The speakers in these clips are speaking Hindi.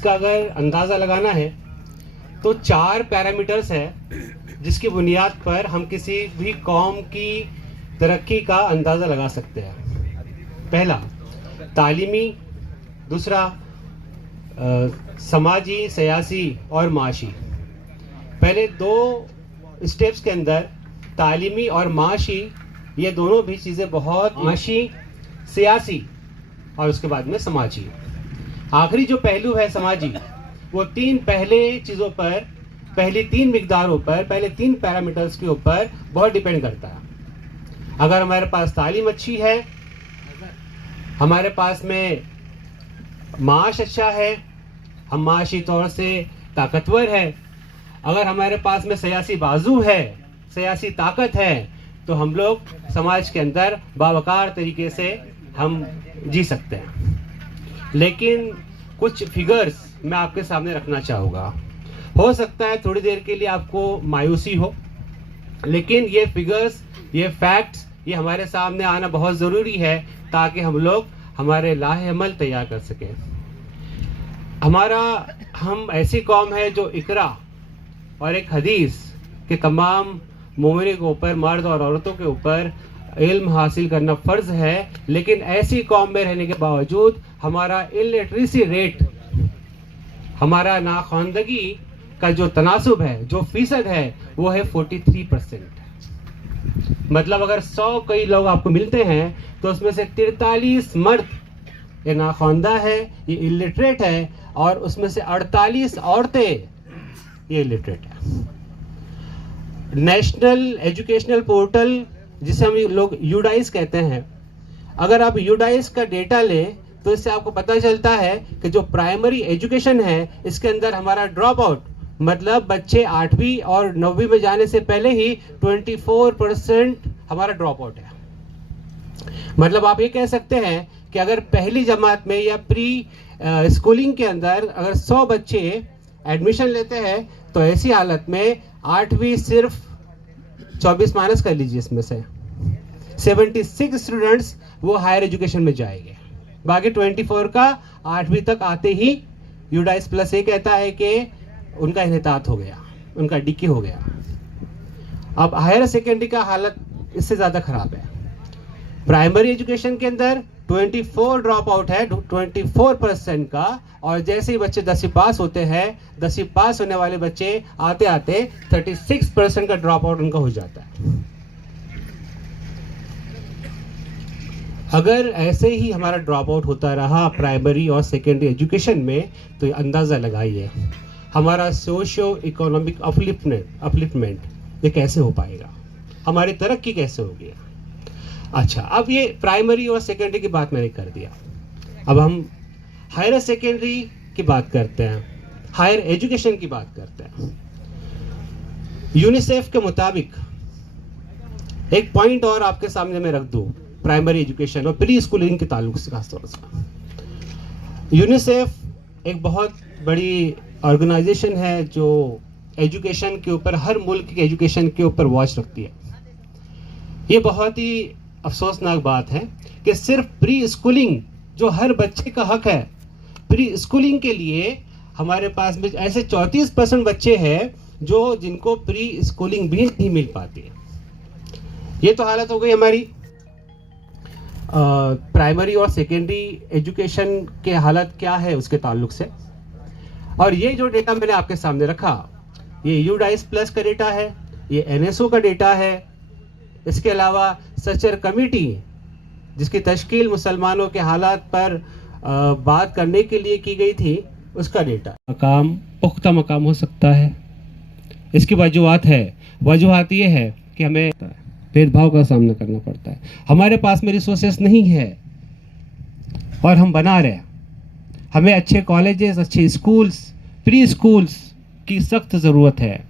इसका अगर अंदाज़ा लगाना है तो 4 पैरामीटर्स है जिसकी बुनियाद पर हम किसी भी कौम की तरक्की का अंदाज़ा लगा सकते हैं। पहला तालीमी, दूसरा समाजी, सियासी और माशी। पहले 2 स्टेप्स के अंदर तालीमी और माशी, ये दोनों भी चीज़ें बहुत, माशी, सियासी और उसके बाद में समाजी। आखिरी जो पहलू है समाजी, वो 3 पहले चीज़ों पर, पहली 3 मिकदारों पर, पहले 3 पैरामीटर्स के ऊपर बहुत डिपेंड करता है। अगर हमारे पास तालीम अच्छी है, हमारे पास में माश अच्छा है, हम माशी तौर से ताकतवर है, अगर हमारे पास में सियासी बाजू है, सियासी ताकत है, तो हम लोग समाज के अंदर बावकार तरीके से हम जी सकते हैं। लेकिन कुछ फिगर्स मैं आपके सामने रखना चाहूँगा। हो सकता है थोड़ी देर के लिए आपको मायूसी हो, लेकिन ये फिगर्स, ये फैक्ट्स, ये हमारे सामने आना बहुत ज़रूरी है ताकि हम लोग हमारे लाहे-अमल तैयार कर सकें। हम ऐसी कौम है जो इकरा और एक हदीस के तमाम मोमिन के ऊपर, मर्द और औरतों के ऊपर इल्म हासिल करना फ़र्ज़ है, लेकिन ऐसी कौम में रहने के बावजूद हमारा इलिटरेसी रेट, हमारा नाख्वानदगी का जो तनासुब है, जो फ़ीसद है, वो है 43%। मतलब अगर 100 कई लोग आपको मिलते हैं तो उसमें से 43 मर्द ये नाख्वानदा है, ये इलिटरेट है, और उसमें से 48 औरतें ये इलिटरेट है। नेशनल एजुकेशनल पोर्टल, जिसे हम लोग यूडाइस कहते हैं, अगर आप यूडाइस का डेटा लें तो इससे आपको पता चलता है कि जो प्राइमरी एजुकेशन है, इसके अंदर हमारा ड्रॉप आउट, मतलब बच्चे 8वीं और 9वीं में जाने से पहले ही 24% हमारा ड्रॉप आउट है। मतलब आप ये कह सकते हैं कि अगर पहली जमात में या प्री स्कूलिंग के अंदर अगर 100 बच्चे एडमिशन लेते हैं तो ऐसी हालत में 8वीं सिर्फ 24 माइनस कर लीजिए, इसमें से 76 स्टूडेंट्स वो हायर एजुकेशन में जाएंगे। बाकी 24 का 8वीं तक आते ही यूडाइस प्लस ये कहता है कि उनका इन्हितात हो गया, उनका डिके हो गया। अब हायर सेकेंडरी का हालत इससे ज़्यादा ख़राब है। प्राइमरी एजुकेशन के अंदर 24 ड्रॉप आउट है, 24% का, और जैसे ही बच्चे 10वीं पास होते हैं, 10वीं पास होने वाले बच्चे आते आते 36% का ड्रॉप आउट उनका हो जाता है। अगर ऐसे ही हमारा ड्रॉप आउट होता रहा प्राइमरी और सेकेंडरी एजुकेशन में, तो अंदाज़ा लगाइए हमारा सोशियो इकोनॉमिक अपलिफ्टमेंट ये कैसे हो पाएगा, हमारी तरक्की कैसे होगी। अच्छा, अब ये प्राइमरी और सेकेंडरी की बात मैंने कर दिया, अब हम हायर सेकेंडरी की बात करते हैं, हायर एजुकेशन की बात करते हैं। यूनिसेफ के मुताबिक एक पॉइंट और आपके सामने मैं रख दूं प्राइमरी एजुकेशन और प्री स्कूलिंग के ताल्लुक से खास तौर से। यूनिसेफ एक बहुत बड़ी ऑर्गेनाइजेशन है जो एजुकेशन के ऊपर, हर मुल्क के एजुकेशन के ऊपर वॉच रखती है। ये बहुत ही अफसोसनाक बात है कि सिर्फ प्री स्कूलिंग जो हर बच्चे का हक है, प्री स्कूलिंग के लिए हमारे पास में ऐसे 34% बच्चे हैं जो जिनको प्री स्कूलिंग भी नहीं मिल पाती है। ये तो हालत हो गई हमारी प्राइमरी और सेकेंडरी एजुकेशन के हालत क्या है उसके ताल्लुक से। और ये जो डेटा मैंने आपके सामने रखा, ये यूडाइस प्लस का डेटा है, ये एनएसओ का डेटा है। इसके अलावा सचर कमेटी जिसकी तश्कील मुसलमानों के हालात पर बात करने के लिए की गई थी, उसका डेटा। मकाम पुख्ता मकाम हो सकता है, इसकी वजूहात ये है कि हमें भेदभाव का सामना करना पड़ता है, हमारे पास में रिसोर्सेस नहीं है और हम बना रहे हैं। हमें अच्छे कॉलेजेस, अच्छे स्कूल्स, प्री स्कूल्स की सख्त ज़रूरत है,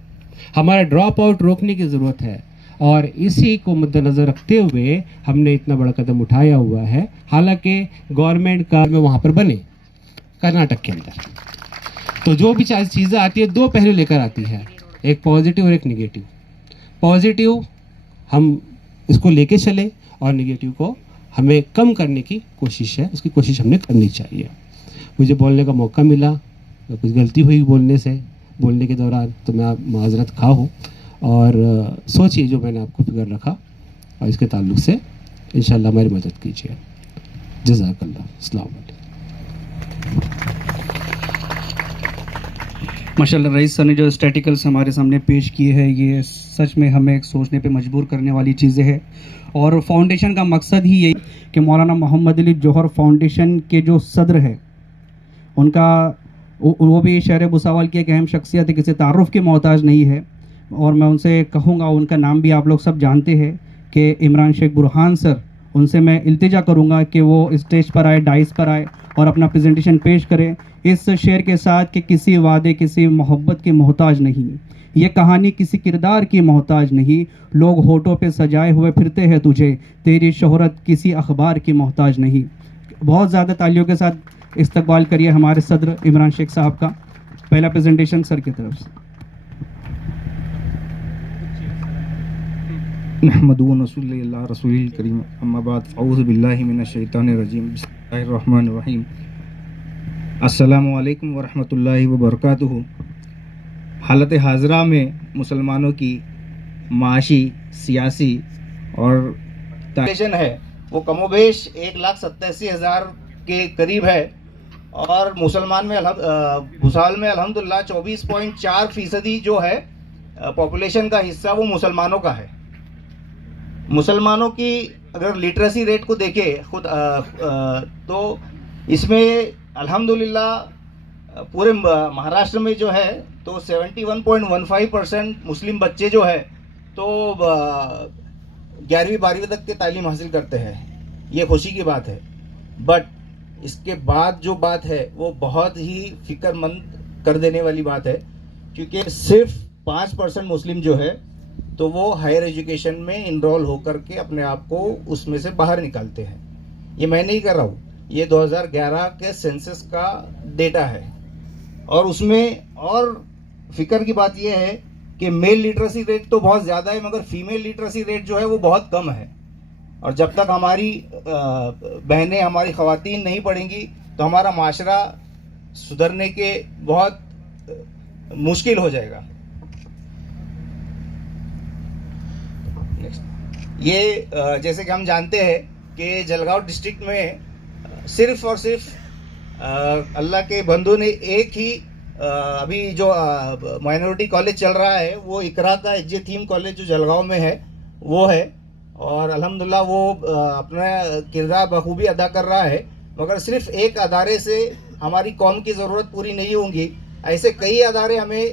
हमारा ड्रॉप आउट रोकने की ज़रूरत है, और इसी को मद्देनज़र रखते हुए हमने इतना बड़ा कदम उठाया हुआ है। हालांकि गवर्नमेंट का में वहाँ पर बने कर्नाटक के अंदर, तो जो भी चीज़ें आती है 2 पहलू लेकर आती है, एक पॉजिटिव और एक निगेटिव। पॉजिटिव हम इसको लेके चले और निगेटिव को हमें कम करने की कोशिश है, उसकी कोशिश हमने करनी चाहिए। मुझे बोलने का मौका मिला, कुछ गलती हुई बोलने के दौरान तो मैं आप माजरत खा हूँ। और सोचिए जो मैंने आपको फिक्र रखा और इसके ताल्लुक से इंशाल्लाह हमारी मदद कीजिए। जज़ाकल्लाह। अस्सलाम वालेकुम। माशाल्लाह रईस सर ने जो स्टैटिकल्स हमारे सामने पेश किए हैं ये सच में हमें सोचने पे मजबूर करने वाली चीज़ें हैं। और फाउंडेशन का मकसद ही यही कि मौलाना मोहम्मद अली जौहर फाउंडेशन के जो सदर है उनका वो भी शहर भुसावल की एक अहम शख्सियत है, किसी तारुफ के मोहताज नहीं है। और मैं उनसे कहूँगा, उनका नाम भी आप लोग सब जानते हैं कि इमरान शेख बुरहान सर, उनसे मैं इल्तिजा करूँगा कि वो स्टेज पर आए, डाइस पर आए और अपना प्रेजेंटेशन पेश करें इस शेर के साथ कि किसी वादे किसी मोहब्बत के मोहताज नहीं, ये कहानी किसी किरदार की मोहताज नहीं, लोग होठों पे सजाए हुए फिरते हैं तुझे, तेरी शोहरत किसी अखबार की मोहताज नहीं। बहुत ज़्यादा तालियों के साथ इस्तकबाल करिए हमारे सदर इमरान शेख साहब का। पहला प्रेजेंटेशन सर की तरफ से। नहमदु व नसल्ली अला रसूलिल करीम, अम्मा बाद, औज़ु बिल्लाहि मिनश शैतानिर रजीम, बिस्मिल्लाहिर रहमानिर रहीम। अस्सलामु अलैकुम व रहमतुल्लाहि व बरकातुहू। हालत हाजरा में मुसलमानों की माशी, सियासी और ताइशन है वो कमोबेश 1,87,000 के करीब है। और मुसलमान में भुसावल में अल्हम्दुलिल्लाह 24.4% जो है पॉपुलेशन का हिस्सा वो मुसलमानों का है। मुसलमानों की अगर लिटरेसी रेट को देखें खुद तो इसमें अल्हम्दुलिल्लाह पूरे महाराष्ट्र में जो है तो 71.15% मुस्लिम बच्चे जो है तो 11वीं 12वीं तक के तालीम हासिल करते हैं। ये खुशी की बात है। बट इसके बाद जो बात है वो बहुत ही फिक्रमंद कर देने वाली बात है, क्योंकि सिर्फ 5% मुस्लिम जो है तो वो हायर एजुकेशन में इनरोल होकर के अपने आप को उसमें से बाहर निकालते हैं। ये मैं नहीं कर रहा हूँ, ये 2011 के सेंसस का डेटा है। और उसमें और फिक्र की बात यह है कि मेल लिटरेसी रेट तो बहुत ज़्यादा है, मगर फीमेल लिटरेसी रेट जो है वो बहुत कम है। और जब तक हमारी बहनें, हमारी ख़वातीन नहीं पढ़ेंगी तो हमारा माशरा सुधरने के बहुत मुश्किल हो जाएगा। ये जैसे कि हम जानते हैं कि जलगांव डिस्ट्रिक्ट में सिर्फ और सिर्फ अल्लाह के बंदों ने एक ही अभी जो माइनॉरिटी कॉलेज चल रहा है वो इकरा का एच जे थीम कॉलेज जो जलगांव में है वो है। और अल्हम्दुलिल्लाह वो अपना किरदार बखूबी अदा कर रहा है। मगर सिर्फ एक अदारे से हमारी कौम की ज़रूरत पूरी नहीं होंगी, ऐसे कई अदारे हमें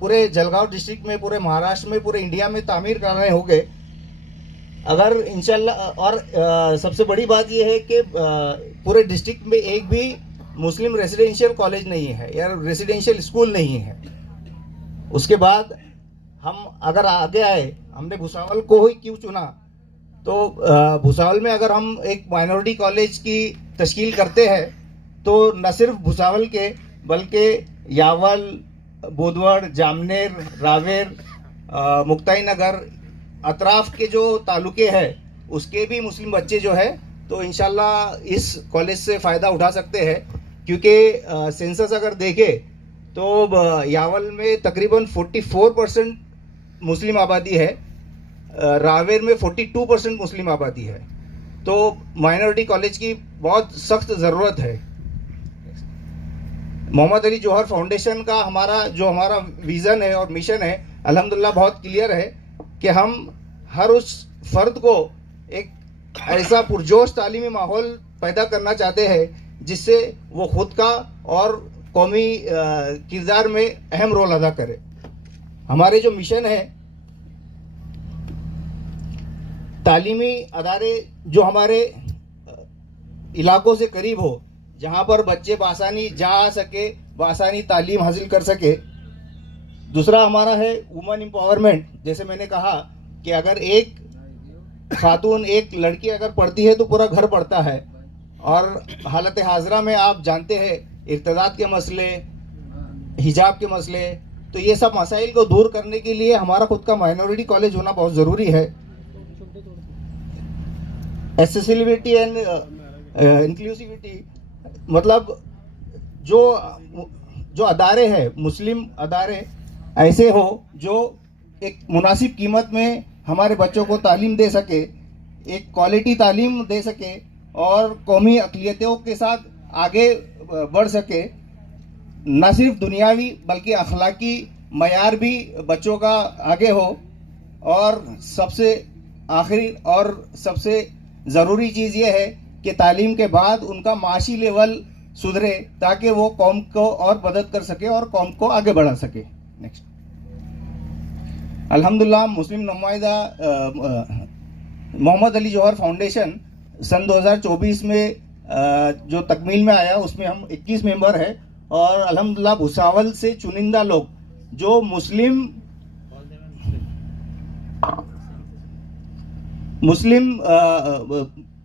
पूरे जलगांव डिस्ट्रिक्ट में, पूरे महाराष्ट्र में, पूरे इंडिया में तामीर करने होंगे अगर इंशाल्लाह। और सबसे बड़ी बात यह है कि पूरे डिस्ट्रिक्ट में एक भी मुस्लिम रेसिडेंशियल कॉलेज नहीं है या रेसिडेंशियल स्कूल नहीं है। उसके बाद हम अगर आगे आए, हमने भुसावल को ही क्यों चुना, तो भुसावल में अगर हम एक माइनॉरिटी कॉलेज की तश्कील करते हैं तो न सिर्फ भुसावल के बल्कि यावल, बुधवाड़, जामनेर, रावेर, मुक्ताई नगर, अतराफ के जो तालुके हैं उसके भी मुस्लिम बच्चे जो है तो इंशाल्लाह इस कॉलेज से फ़ायदा उठा सकते हैं। क्योंकि सेंसस अगर देखें तो यावल में तकरीबन 44% मुस्लिम आबादी है, रावेर में 42% मुस्लिम आबादी है। तो माइनॉरिटी कॉलेज की बहुत सख्त ज़रूरत है। मोहम्मद अली जौहर फाउंडेशन का हमारा विज़न है और मिशन है अल्हम्दुलिल्लाह बहुत क्लियर है कि हम हर उस फ़र्द को एक ऐसा पुरजोश तालीमी माहौल पैदा करना चाहते हैं जिससे वो ख़ुद का और कौमी किरदार में अहम रोल अदा करे। हमारे जो मिशन है, तालीमी अदारे जो हमारे इलाकों से करीब हो, जहाँ पर बच्चे बासानी जा आ सके, बासानी तालीम हासिल कर सके। दूसरा हमारा है वुमेन एम्पावरमेंट। जैसे मैंने कहा कि अगर एक खातून, एक लड़की अगर पढ़ती है तो पूरा घर पढ़ता है। और हालत हाजरा में आप जानते हैं इर्तिदाद के मसले, हिजाब के मसले, तो ये सब मसाइल को दूर करने के लिए हमारा खुद का माइनॉरिटी कॉलेज होना बहुत ज़रूरी है। एक्सेसिबिलिटी एंड इंक्लूसिविटी, मतलब जो जो अदारे हैं, मुस्लिम अदारे ऐसे हो जो एक मुनासिब कीमत में हमारे बच्चों को तालीम दे सके, एक क्वालिटी तालीम दे सके और कौमी अक़लियतों के साथ आगे बढ़ सके। न सिर्फ दुनियावी बल्कि अखलाकी मयार भी बच्चों का आगे हो। और सबसे आखिरी और सबसे ज़रूरी चीज़ ये है कि तालीम के बाद उनका माशी लेवल सुधरे ताकि वो कौम को और मदद कर सके और कौम को आगे बढ़ा सके। नेक्स्ट। अल्हम्दुलिल्लाह मुस्लिम नुमाइंदा मोहम्मद अली जौहर फाउंडेशन सन 2024 में जो तकमील में आया उसमें हम 21 मेंबर हैं और अल्हम्दुलिल्लाह भुसावल से चुनिंदा लोग जो मुस्लिम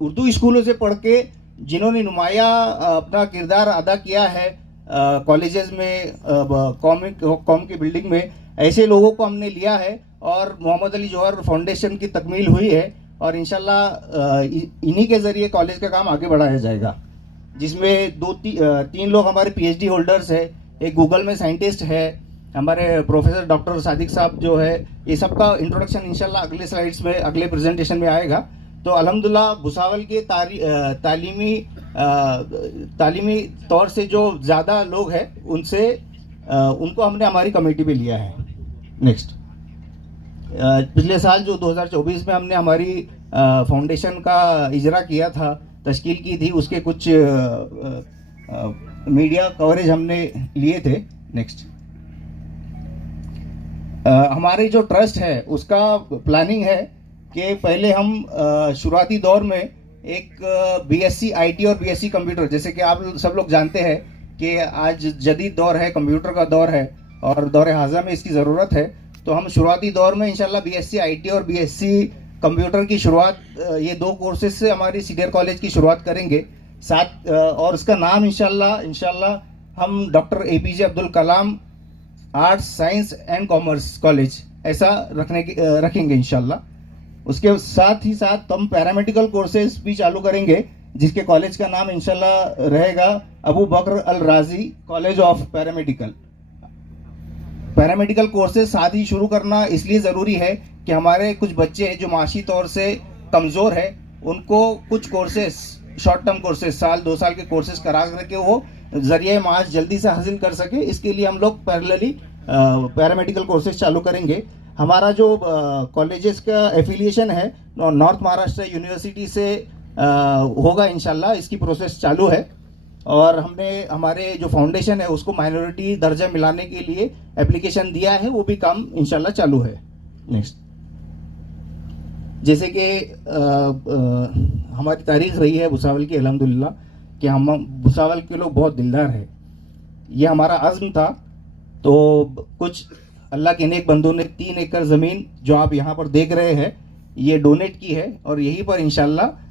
उर्दू स्कूलों से पढ़ के जिन्होंने नुमाया अपना किरदार अदा किया है कॉलेजेस में, कौम की बिल्डिंग में, ऐसे लोगों को हमने लिया है और मोहम्मद अली जौहर फाउंडेशन की तकमील हुई है और इंशाल्लाह इन्हीं के ज़रिए कॉलेज का काम आगे बढ़ाया जाएगा, जिसमें तीन लोग हमारे पीएचडी होल्डर्स है, एक गूगल में साइंटिस्ट है, हमारे प्रोफेसर डॉक्टर सादिक साहब जो है। ये सबका इंट्रोडक्शन इंशाल्लाह अगले स्लाइड्स में, अगले प्रेजेंटेशन में आएगा। तो अल्हम्दुलिल्लाह भुसावल के तालीमी तौर से जो ज़्यादा लोग हैं उनको हमने हमारी कमेटी में लिया है। नेक्स्ट। पिछले साल जो 2024 में हमने हमारी फाउंडेशन का इजरा किया था, तश्कील की थी, उसके कुछ मीडिया कवरेज हमने लिए थे। नेक्स्ट। हमारी जो ट्रस्ट है उसका प्लानिंग है कि पहले हम शुरुआती दौर में एक बीएससी आईटी और बीएससी कंप्यूटर, जैसे कि आप सब लोग जानते हैं कि आज जदीद दौर है, कंप्यूटर का दौर है और दौर हाज़ा में इसकी ज़रूरत है। तो हम शुरुआती दौर में इंशाल्लाह बीएससी आईटी और बीएससी कंप्यूटर की शुरुआत, ये दो कोर्सेज से हमारी सीनियर कॉलेज की शुरुआत करेंगे साथ। और इसका नाम इंशाल्लाह हम doctor A P J Abdul Kalam arts science and commerce college ऐसा रखेंगे इंशाल्लाह। उसके साथ ही साथ हम पैरामेडिकल कोर्सेज भी चालू करेंगे, जिसके कॉलेज का नाम इंशाल्लाह रहेगा अबू बकर अल राजी college of paramedical. Paramedical courses साथ ही शुरू करना इसलिए ज़रूरी है कि हमारे कुछ बच्चे जो माशी तौर से कमज़ोर है उनको कुछ कोर्सेज, शॉर्ट टर्म कोर्सेज, साल 2 साल के कोर्सेज करा करके वो ज़रिए माश जल्दी से हासिल कर सके। इसके लिए हम लोग पैरेलली पैरामेडिकल कोर्सेज चालू करेंगे। हमारा जो कॉलेजेस का एफिलिएशन है नॉर्थ महाराष्ट्र यूनिवर्सिटी से होगा इंशाल्लाह, इसकी प्रोसेस चालू है। और हमने हमारे जो फाउंडेशन है उसको माइनॉरिटी दर्जा मिलाने के लिए एप्लीकेशन दिया है, वो भी काम इंशाल्लाह चालू है। नेक्स्ट। जैसे कि हमारी तारीख रही है भुसावल की अल्हम्दुलिल्लाह कि हम भुसावल के लोग बहुत दिलदार हैं, ये हमारा अज़्म था। तो कुछ अल्लाह के नेक बंदों ने 3 एकड़ ज़मीन जो आप यहाँ पर देख रहे हैं ये डोनेट की है और यहीं पर इंशाल्लाह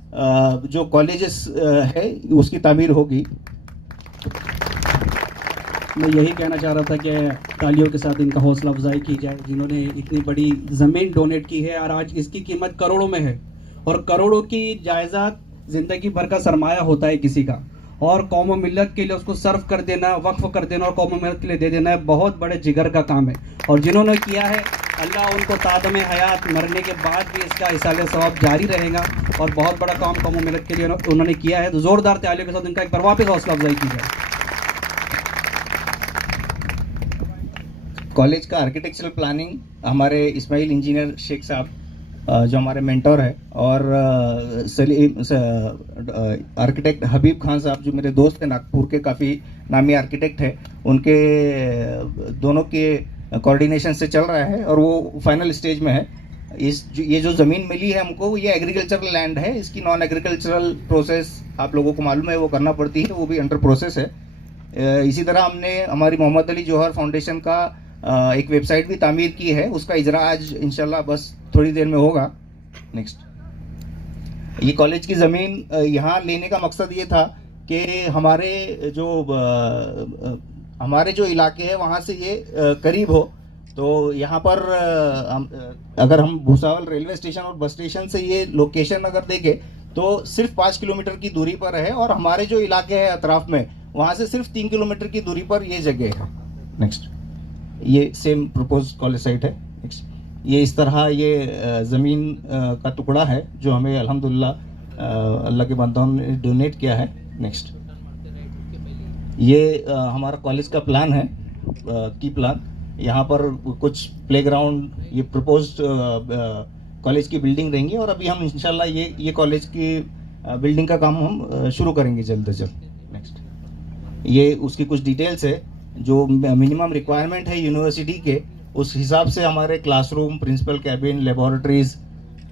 जो कॉलेजेस है उसकी तामीर होगी। मैं यही कहना चाह रहा था कि तालियों के साथ इनका हौसला अफजाई की जाए, जिन्होंने इतनी बड़ी ज़मीन डोनेट की है और आज इसकी कीमत करोड़ों में है और करोड़ों की जायज़ा ज़िंदगी भर का सरमाया होता है किसी का, और कौम व मिलत के लिए उसको सर्व कर देना, वक्फ कर देना और कौम व मिलत के लिए दे देना है बहुत बड़े जिगर का काम है। और जिन्होंने किया है अल्लाह उनको तादम हयात मरने के बाद भी इसका इसाले सवाब जारी रहेगा और बहुत बड़ा काम कौम व मिलत के लिए उन्होंने किया है। तो ज़ोरदार तालियों के साथ इनका एक बार वापस हौसला अफजाई की जाए। कॉलेज का आर्किटेक्चरल प्लानिंग हमारे इस्माइल इंजीनियर शेख साहब जो हमारे मेंटोर है, और आर्किटेक्ट हबीब खान साहब जो मेरे दोस्त हैं, नागपुर के काफ़ी नामी आर्किटेक्ट है, उनके दोनों के कोऑर्डिनेशन से चल रहा है और वो फाइनल स्टेज में है। ये जो ज़मीन मिली है हमको, ये एग्रीकल्चरल लैंड है, इसकी नॉन एग्रीकल्चरल प्रोसेस आप लोगों को मालूम है वो करना पड़ती है, वो भी अंडर प्रोसेस है। इसी तरह हमने हमारी मोहम्मद अली जौहर फाउंडेशन का एक वेबसाइट भी तामीर की है, उसका इजरा आज इंशाल्लाह बस थोड़ी देर में होगा। नेक्स्ट। ये कॉलेज की ज़मीन यहाँ लेने का मकसद ये था कि हमारे जो इलाके हैं वहाँ से ये करीब हो। तो यहाँ पर अगर हम भुसावल रेलवे स्टेशन और बस स्टेशन से ये लोकेशन अगर देखें तो सिर्फ 5 किलोमीटर की दूरी पर है और हमारे जो इलाके हैं अतराफ में वहाँ से सिर्फ 3 किलोमीटर की दूरी पर ये जगह है। नेक्स्ट, ये सेम प्रपोज कॉलेज साइट है। नेक्स्ट, ये इस तरह ये ज़मीन का टुकड़ा है जो हमें अल्हम्दुलिल्लाह अल्लाह के बंदों ने डोनेट किया है। नेक्स्ट, ये हमारा कॉलेज का प्लान है, की प्लान। यहाँ पर कुछ प्लेग्राउंड, ये प्रपोज्ड कॉलेज की बिल्डिंग रहेंगी और अभी हम इंशाल्लाह ये कॉलेज की बिल्डिंग का काम हम शुरू करेंगे जल्द से जल्द। नेक्स्ट, ये उसकी कुछ डिटेल्स है जो मिनिमम रिक्वायरमेंट है यूनिवर्सिटी के, उस हिसाब से हमारे classroom, principal cabin, laboratories,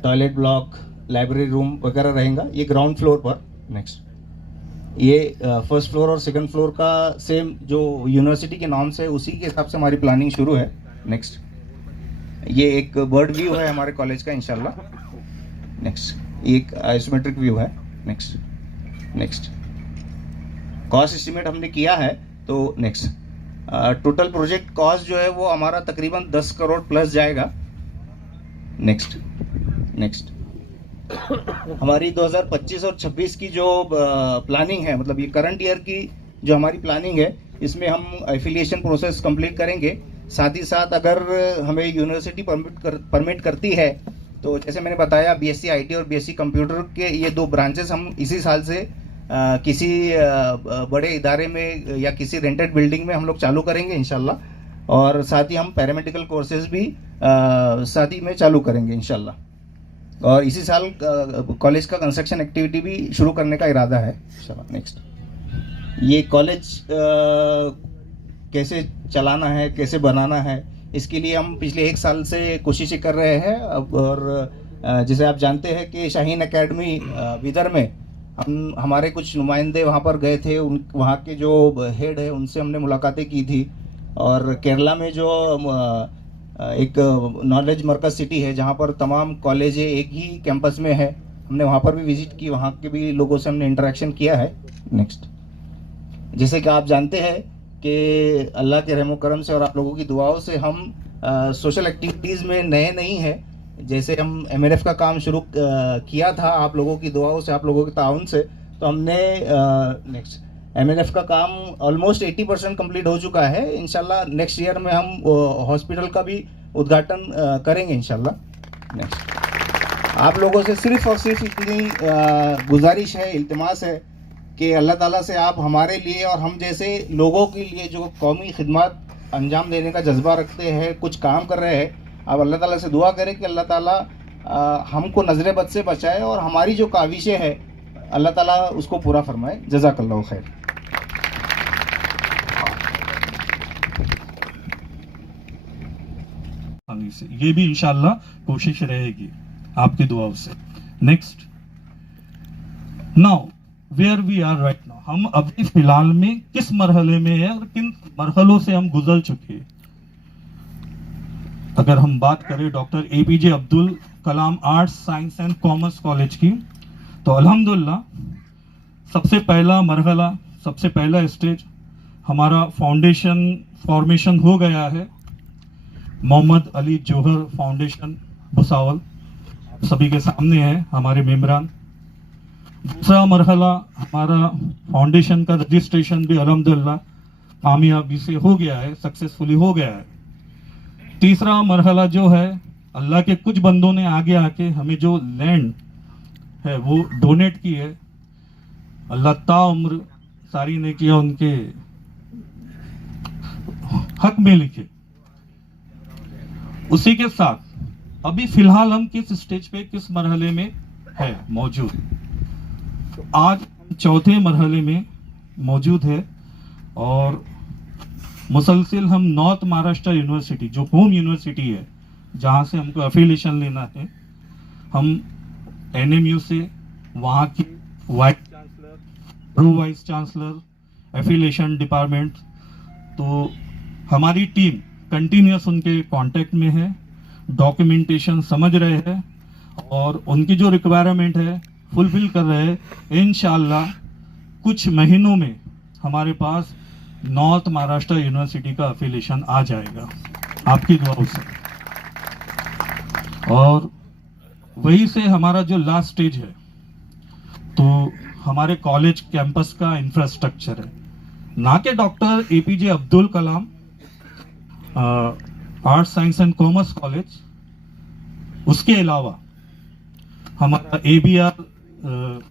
toilet block, library room वगैरह रहेगा। ये ग्राउंड फ्लोर पर। नेक्स्ट, ये फर्स्ट फ्लोर और सेकंड फ्लोर का सेम जो यूनिवर्सिटी के नॉर्म्स है उसी के हिसाब से हमारी प्लानिंग शुरू है। नेक्स्ट, ये एक बर्ड व्यू है हमारे कॉलेज का इंशाल्लाह। नेक्स्ट, एक आइसोमेट्रिक व्यू है। नेक्स्ट, कॉस्ट एस्टिमेट हमने किया है। तो नेक्स्ट, टोटल प्रोजेक्ट कॉस्ट जो है वो हमारा तकरीबन 10 करोड़ प्लस जाएगा। नेक्स्ट, हमारी 2025 और 26 की जो प्लानिंग है, मतलब ये करंट ईयर की जो हमारी प्लानिंग है, इसमें हम एफिलिएशन प्रोसेस कंप्लीट करेंगे। साथ ही साथ अगर हमें यूनिवर्सिटी परमिट करती है तो जैसे मैंने बताया, बीएससी आईटी और बीएससी कंप्यूटर के ये 2 ब्रांचेस हम इसी साल से किसी बड़े इदारे में या किसी रेंटेड बिल्डिंग में हम लोग चालू करेंगे इंशाल्लाह। और साथ ही हम पैरामेडिकल कोर्सेज भी साथ ही में चालू करेंगे इंशाल्लाह। और इसी साल कॉलेज का कंस्ट्रक्शन एक्टिविटी भी शुरू करने का इरादा है इंशाल्लाह। नेक्स्ट, ये कॉलेज कैसे चलाना है, कैसे बनाना है, इसके लिए हम पिछले 1 साल से कोशिशें कर रहे हैं। और जैसे आप जानते हैं कि शाहीन एकेडमी बिदर में हमारे कुछ नुमाइंदे वहाँ पर गए थे, वहाँ के जो हेड है उनसे हमने मुलाकातें की थी। और केरला में जो एक नॉलेज मरकज सिटी है जहाँ पर तमाम कॉलेज एक ही कैंपस में है, हमने वहाँ पर भी विजिट की, वहाँ के भी लोगों से हमने इंटरेक्शन किया है। नेक्स्ट, जैसे कि आप जानते हैं कि अल्लाह के रहमो करम से और आप लोगों की दुआओं से हम सोशल एक्टिविटीज़ में नए नहीं हैं। जैसे हम एमएनएफ का काम शुरू किया था आप लोगों की दुआओं से, आप लोगों के ताउन से, तो हमने नेक्स्ट एमएनएफ का काम ऑलमोस्ट 80% कंप्लीट हो चुका है। इंशाल्लाह नेक्स्ट ईयर में हम हॉस्पिटल का भी उद्घाटन करेंगे इंशाल्लाह। नेक्स्ट, आप लोगों से सिर्फ और सिर्फ इतनी गुजारिश है, इल्तिमास है कि अल्लाह ताला से आप हमारे लिए और हम जैसे लोगों के लिए जो कौमी खिदमत अंजाम देने का जज्बा रखते हैं, कुछ काम कर रहे हैं, आप अल्लाह ताला से दुआ करें कि अल्लाह ताला हमको नजर बद से बचाए और हमारी जो काविशें हैं अल्लाह ताला उसको पूरा फरमाए। जज़ाकल्लाहु खैर। ये भी इंशाल्लाह कोशिश रहेगी आपकी दुआओं से। Next, now where we are right now, हम अभी फिलहाल में किस मरहले में है और किन मरहलों से हम गुजर चुके हैं। अगर हम बात करें doctor A P J Abdul Kalam arts science and commerce college की, तो अल्हम्दुलिल्लाह सबसे पहला मरहला, सबसे पहला स्टेज हमारा फाउंडेशन फॉर्मेशन हो गया है। मोहम्मद अली जौहर फाउंडेशन भुसावल सभी के सामने है हमारे मेंबरान। दूसरा मरहला हमारा फाउंडेशन का रजिस्ट्रेशन भी अल्हम्दुलिल्लाह कामयाबी से हो गया है, सक्सेसफुली हो गया है। तीसरा मरहला जो है, अल्लाह के कुछ बंदों ने आगे आके हमें जो लैंड है वो डोनेट की है, अल्लाह ताउम्र सारी ने किया उनके हक में लिखे। उसी के साथ अभी फिलहाल हम किस स्टेज पे, किस मरहले में है मौजूद, तो आज चौथे मरहले में मौजूद है। और मुसलसिल हम नॉर्थ महाराष्ट्र यूनिवर्सिटी जो होम यूनिवर्सिटी है जहाँ से हमको एफिलिएशन लेना है, हम एनएमयू से वहाँ की vice chancellor, pro vice chancellor, affiliation department, तो हमारी टीम कंटिन्यूस उनके कांटेक्ट में है, डॉक्यूमेंटेशन समझ रहे हैं और उनकी जो रिक्वायरमेंट है फुलफिल कर रहे हैं। इंशाल्लाह कुछ महीनों में हमारे पास नॉर्थ महाराष्ट्र यूनिवर्सिटी का एफिलिएशन आ जाएगा आपकी दुआओं से। और वहीं से हमारा जो लास्ट स्टेज है, तो हमारे कॉलेज कैंपस का इंफ्रास्ट्रक्चर है, ना के doctor A P J Abdul Kalam arts science and commerce college, उसके अलावा हमारा ABR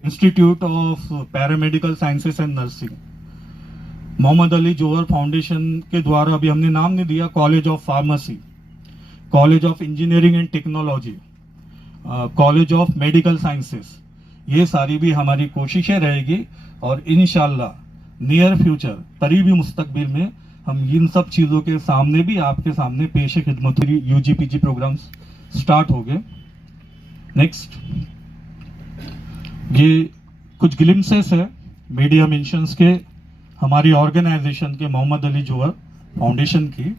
institute of paramedical sciences and nursing, Mohammad Ali Johar foundation के द्वारा, अभी हमने नाम नहीं दिया, college of pharmacy, college of engineering and technology, college of medical sciences, ये सारी भी हमारी कोशिशें रहेगी। और इंशाल्लाह नियर फ्यूचर, करीबी मुस्तकबिल में हम इन सब चीज़ों के सामने भी आपके सामने पेश खिदमत UG PG प्रोग्राम्स स्टार्ट हो गए। नेक्स्ट, ये कुछ ग्लिम्सेस है मीडिया मेंशंस के हमारी ऑर्गेनाइजेशन के, मोहम्मद अली जोहर फाउंडेशन की।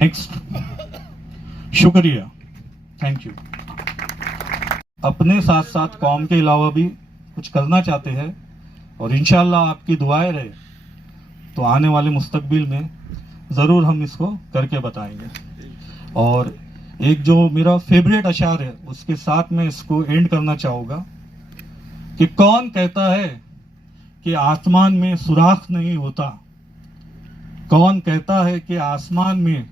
नेक्स्ट, शुक्रिया, थैंक यू। अपने साथ साथ कौम के अलावा भी कुछ करना चाहते हैं और इंशाल्लाह आपकी दुआएं रहे तो आने वाले मुस्तकबिल में ज़रूर हम इसको करके बताएंगे। और एक जो मेरा फेवरेट अशार है उसके साथ में इसको एंड करना चाहूँगा कि कौन कहता है कि आसमान में सुराख नहीं होता, कौन कहता है कि आसमान में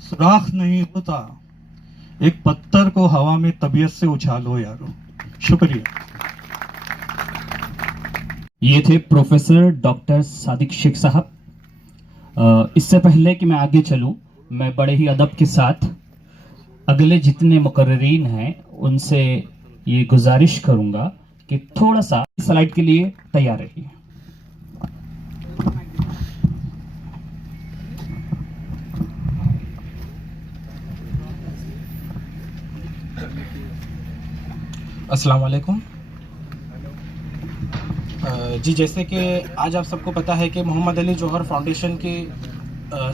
सुराख नहीं होता, एक पत्थर को हवा में तबीयत से उछालो यारो। शुक्रिया। ये थे प्रोफेसर डॉक्टर सादिक शेख साहब। इससे पहले कि मैं आगे चलूं, मैं बड़े ही अदब के साथ अगले जितने मुकर्रीन हैं उनसे ये गुजारिश करूंगा कि थोड़ा सा स्लाइड के लिए तैयार रहिए। अस्सलाम वालेकुम जी, जैसे कि आज आप सबको पता है कि मोहम्मद अली जोहर फाउंडेशन के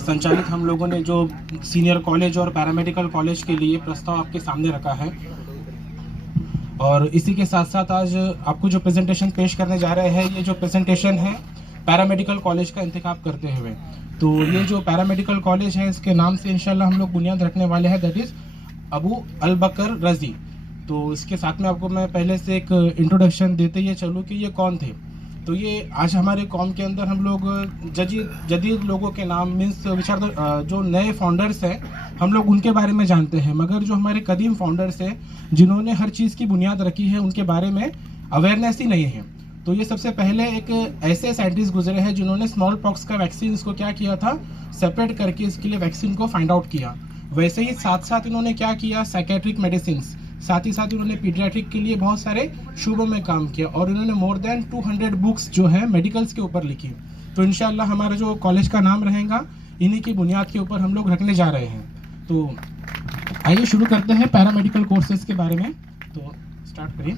संचालित हम लोगों ने जो सीनियर कॉलेज और पैरामेडिकल कॉलेज के लिए प्रस्ताव आपके सामने रखा है, और इसी के साथ साथ आज आपको जो प्रेजेंटेशन पेश करने जा रहे हैं, ये जो प्रेजेंटेशन है पैरामेडिकल कॉलेज का इंतखाब करते हुए। तो ये जो पैरामेडिकल कॉलेज है, इसके नाम से इंशाल्लाह हम लोग बुनियाद रखने वाले हैं, दैट इज़ अबू अल बकर रजी। तो इसके साथ में आपको मैं पहले से एक इंट्रोडक्शन देते ही चलूँ कि ये कौन थे। तो ये आज हमारे कौम के अंदर हम लोग जदीद लोगों के नाम मीन्स विचार जो नए फाउंडर्स हैं हम लोग उनके बारे में जानते हैं, मगर जो हमारे कदीम फाउंडर्स हैं जिन्होंने हर चीज़ की बुनियाद रखी है, उनके बारे में अवेयरनेस ही नहीं है। तो ये सबसे पहले एक ऐसे साइंटिस्ट गुजरे हैं जिन्होंने स्मॉल पॉक्स का वैक्सीन इसको क्या किया था, सेपरेट करके इसके लिए वैक्सीन को फाइंड आउट किया। वैसे ही साथ साथ इन्होंने क्या किया, साइकेट्रिक मेडिसिन, साथ ही साथ इन्होंने पीडियाट्रिक के लिए बहुत सारे शोबों में काम किया, और इन्होंने मोर देन 200 बुक्स जो है मेडिकल्स के ऊपर लिखी। तो इंशाल्लाह हमारा जो कॉलेज का नाम रहेगा इन्हीं की बुनियाद के ऊपर हम लोग रखने जा रहे हैं। तो आइए शुरू करते हैं पैरामेडिकल कोर्सेज के बारे में। तो स्टार्ट करिए।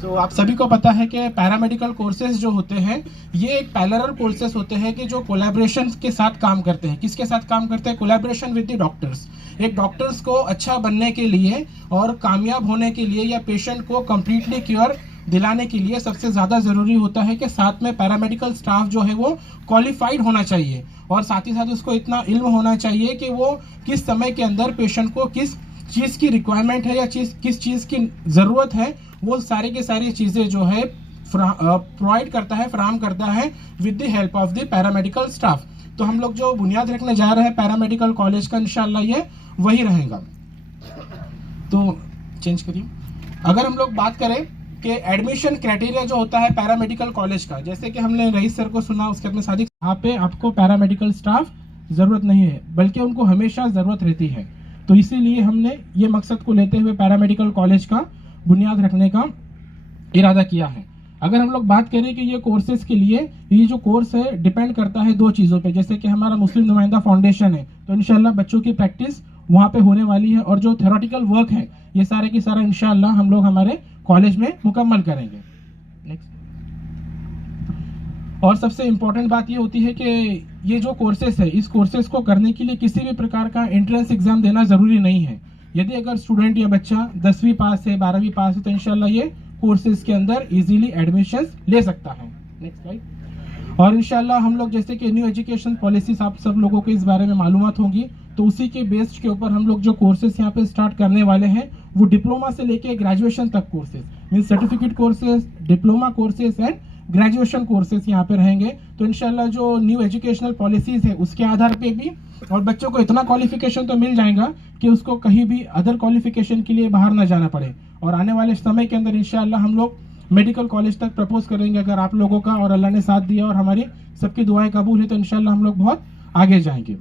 तो आप सभी को पता है कि पैरामेडिकल कोर्सेज जो होते हैं ये एक पैरेलल कोर्सेज होते हैं कि जो कोलैबोरेशन के साथ काम करते हैं। किसके साथ काम करते हैं? Collaboration with the doctors. एक डॉक्टर्स को अच्छा बनने के लिए और कामयाब होने के लिए या पेशेंट को कंप्लीटली क्योर दिलाने के लिए सबसे ज़्यादा ज़रूरी होता है कि साथ में पैरामेडिकल स्टाफ जो है वो क्वालिफाइड होना चाहिए, और साथ ही साथ उसको इतना इल्म होना चाहिए कि वो किस समय के अंदर पेशेंट को किस चीज़ की रिक्वायरमेंट है या किस चीज़ की ज़रूरत है, वो सारी की सारी चीज़ें जो है प्रोवाइड करता है, फराहम करता है with the help of the paramedical staff. तो हम लोग जो बुनियाद रखने जा रहे हैं पैरामेडिकल कॉलेज का, इंशाल्लाह ये वही रहेगा। तो चेंज करिए। अगर हम लोग बात करें कि एडमिशन क्राइटेरिया जो होता है पैरामेडिकल कॉलेज का, जैसे कि हमने रईस सर को सुना, उसके अपने सादिक, यहाँ पे आपको पैरामेडिकल स्टाफ ज़रूरत नहीं है, बल्कि उनको हमेशा ज़रूरत रहती है। तो इसीलिए हमने ये मकसद को लेते हुए पैरामेडिकल कॉलेज का बुनियाद रखने का इरादा किया है। अगर हम लोग बात करें कि ये कोर्सेज के लिए, ये जो कोर्स है डिपेंड करता है दो चीज़ों पे। जैसे कि हमारा मुस्लिम नुमाइंदा फाउंडेशन है, तो इंशाल्लाह बच्चों की प्रैक्टिस वहाँ पे होने वाली है, और जो थ्योरेटिकल वर्क है ये सारे की सारा इंशाल्लाह हम लोग हमारे कॉलेज में मुकम्मल करेंगे। नेक्स्ट, और सबसे इम्पोर्टेंट बात ये होती है कि ये जो कोर्सेज है, इस कोर्सेज को करने के लिए किसी भी प्रकार का एंट्रेंस एग्जाम देना ज़रूरी नहीं है। यदि अगर स्टूडेंट या बच्चा 10वीं पास है, 12वीं पास है, तो इंशाल्लाह ये कोर्सेज के अंदर इजीली एडमिशन ले सकता है। Next slide. और इंशाल्लाह हम लोग जैसे कि न्यू एजुकेशन पॉलिसीज आप सब लोगों को इस बारे में मालूमात होंगी, तो उसी के बेस्ड के ऊपर हम लोग जो कोर्सेज यहाँ पे स्टार्ट करने वाले हैं वो डिप्लोमा से लेके ग्रेजुएशन तक courses mean certificate courses, diploma courses and graduation courses यहाँ पे रहेंगे। तो इंशाल्लाह जो न्यू एजुकेशनल पॉलिसीज़ है उसके आधार पे भी और बच्चों को इतना क्वालिफिकेशन तो मिल जाएगा कि उसको कहीं भी अदर क्वालिफिकेशन के लिए बाहर ना जाना पड़े। और आने वाले समय के अंदर इंशाल्लाह हम लोग मेडिकल कॉलेज तक प्रपोज करेंगे, अगर आप लोगों का और अल्लाह ने साथ दिया और हमारी सबकी दुआएं कबूल है तो इंशाल्लाह हम लोग बहुत आगे जाएंगे।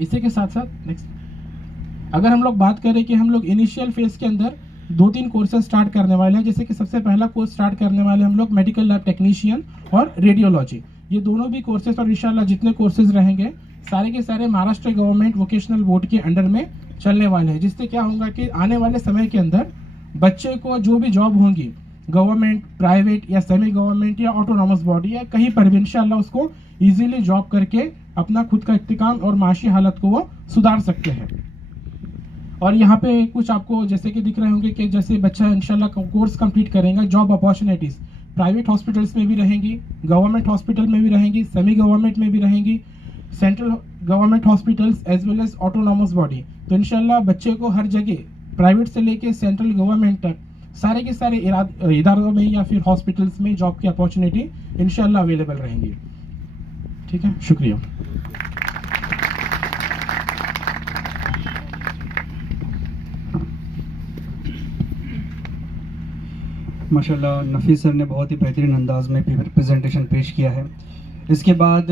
इसी के साथ साथ नेक्स्ट अगर हम लोग बात करें कि हम लोग इनिशियल फेज के अंदर 2-3 कोर्सेज स्टार्ट करने वाले हैं, जैसे कि सबसे पहला कोर्स स्टार्ट करने वाले हम लोग मेडिकल लैब टेक्नीशियन और रेडियोलॉजी। ये दोनों भी कोर्सेज और इंशाल्लाह जितने कोर्सेज रहेंगे सारे के सारे महाराष्ट्र गवर्नमेंट वोकेशनल बोर्ड के अंडर में चलने वाले हैं, जिससे क्या होगा कि आने वाले समय के अंदर बच्चे को जो भी जॉब होंगी गवर्नमेंट, प्राइवेट या सेमी गवर्नमेंट या ऑटोनॉमस बॉडी या कहीं पर भी इंशाल्लाह उसको इजीली जॉब करके अपना खुद का इस्तेकाम और माशी हालत को वो सुधार सकते हैं। और यहाँ पे कुछ आपको जैसे कि दिख रहे होंगे कि जैसे बच्चा इंशाल्लाह कोर्स कंप्लीट करेगा, जॉब अपॉर्चुनिटीज़ प्राइवेट हॉस्पिटल्स में भी रहेंगी, गवर्नमेंट हॉस्पिटल में भी रहेंगी, सेमी गवर्नमेंट में भी रहेंगी, central government hospitals as well as autonomous body. तो इंशाल्लाह बच्चे को हर जगह प्राइवेट से लेके सेंट्रल गवर्नमेंट तक सारे के सारे इदारों में या फिर हॉस्पिटल्स में जॉब की अपॉर्चुनिटी इंशाल्लाह अवेलेबल रहेंगी। ठीक है, शुक्रिया। माशाल्लाह नफ़ीस सर ने बहुत ही बेहतरीन अंदाज में प्रेजेंटेशन पेश किया है। इसके बाद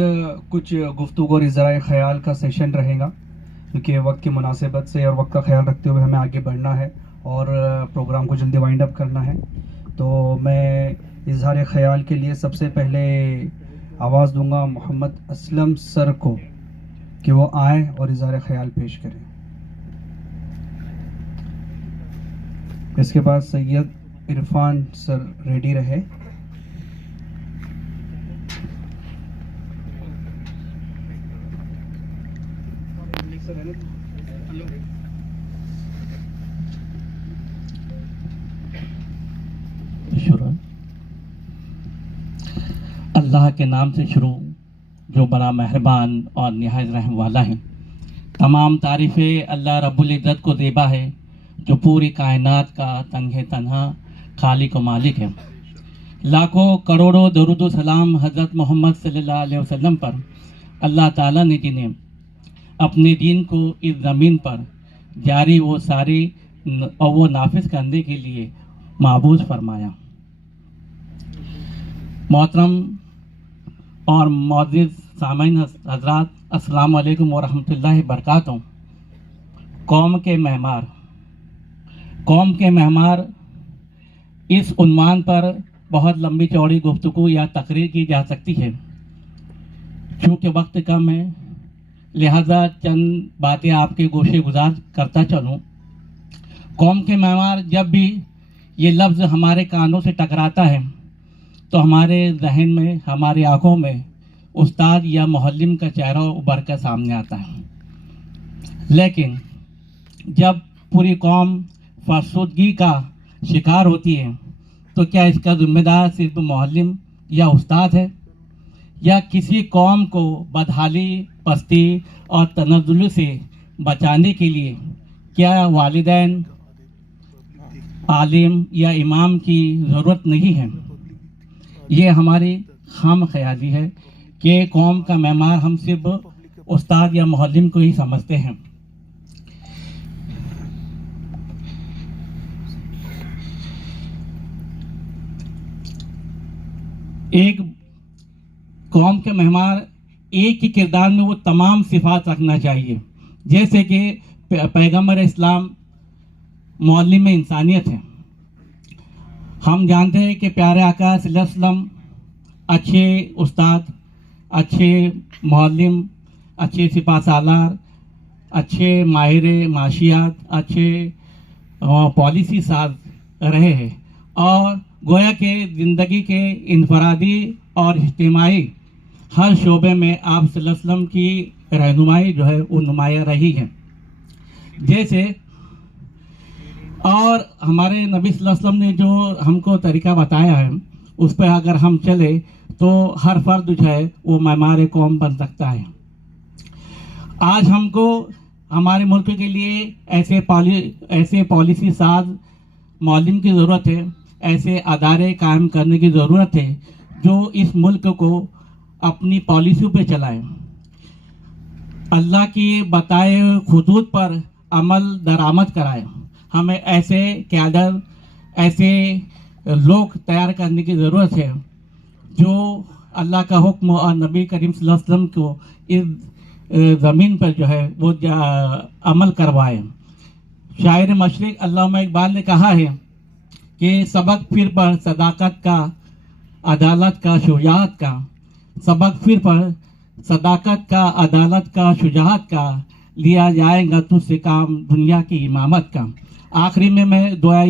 कुछ गुफ्तगू और इज़राए ख़याल का सेशन रहेगा, क्योंकि वक्त की मुनासिबत से और वक्त का ख्याल रखते हुए हमें आगे बढ़ना है और प्रोग्राम को जल्दी वाइंड अप करना है। तो मैं इजहार ख़याल के लिए सबसे पहले आवाज़ दूंगा मोहम्मद असलम सर को कि वो आए और इजहार ख़याल पेश करें। इसके बाद सैयद इरफान सर रेडी रहे। अल्लाह के नाम से शुरू जो बड़ा मेहरबान और निहायत रहम वाला है। तमाम तारीफ़ें अल्लाह रब्बुल इज़्ज़त को देबा है जो पूरी कायनात का तन्हे तन्हा खालिक व मालिक है। लाखों करोड़ों दरूद व सलाम हज़रत मोहम्मद सल्लल्लाहु अलैहि वसल्लम पर अल्लाह ताला ने जिन्हें अपने दीन को इस ज़मीन पर जारी वो सारी और वो नाफिज करने के लिए माबूस फरमाया। मोहतरम और मौजूद सामीन हज़रात, अस्सलाम वालेकुम व रहमतुल्लाहि बरकातहू। कौम के मेहमान इस उन्वान पर बहुत लंबी चौड़ी गुफ्तगू या तकरीर की जा सकती है। चूँकि वक्त कम है लिहाजा चंद बातें आपके गोशे गुजार करता चलूँ। कौम के मेहमान जब भी ये लफ्ज़ हमारे कानों से टकराता है तो हमारे जहन में, हमारी आंखों में उस्ताद या मुअल्लिम का चेहरा उभर कर सामने आता है। लेकिन जब पूरी कौम फरसुदगी का शिकार होती है तो क्या इसका जिम्मेदार सिर्फ मुअल्लिम या उस्ताद है, या किसी कौम को बदहाली, पस्ती और तनज़्ज़ुल से बचाने के लिए क्या वालिदैन, आलिम या इमाम की ज़रूरत नहीं है? ये हमारी खाम ख्याली है कि कौम का मेहमान हम सिर्फ उस्ताद या मुअल्लिम को ही समझते हैं। एक कौम के मेहमान एक ही किरदार में वो तमाम सिफात रखना चाहिए, जैसे कि पैगम्बर इस्लाम मुअल्लिम में इंसानियत है। हम जानते हैं कि प्यारे आका सल्लल्लाहु अलैहि वसल्लम अच्छे उस्ताद, अच्छे मुअल्लिम, अच्छे सिपाहसालार, अच्छे माहिर माशियात, अच्छे पॉलिसी साज रहे हैं और गोया के ज़िंदगी के इनफरादी और इज्तिमाई हर शोबे में आप सल्लल्लाहु अलैहि वसल्लम की रहनुमाई जो है वो नुमाया रही है। जैसे और हमारे नबी सल्लल्लाहु अलैहि वसल्लम ने जो हमको तरीका बताया है उस पर अगर हम चले तो हर फर्द जो है वो मेहमान कौम बन सकता है। आज हमको हमारे मुल्क के लिए ऐसे पॉलिसी साज मुअल्लिम की ज़रूरत है, ऐसे अदारे कायम करने की ज़रूरत है जो इस मुल्क को अपनी पॉलिसियों पे चलाएं, अल्लाह की बताए हुदूद पर अमल दरामद कराएं। हमें ऐसे कैडर, ऐसे लोग तैयार करने की ज़रूरत है जो अल्लाह का हुक्म और नबी करीम सल्लल्लाहु अलैहि वसल्लम को इस ज़मीन पर जो है वो अमल करवाएं। शायर मशरिक अल्लामा इकबाल ने कहा है कि सबक फिर पर सदाकत का, अदालत का, शुजाअत का, सबक फिर पर सदाकत का, अदालत का, शुजाअत का, लिया जाएगा तुझसे काम दुनिया की इमामत का। आखिरी में मैं दुआ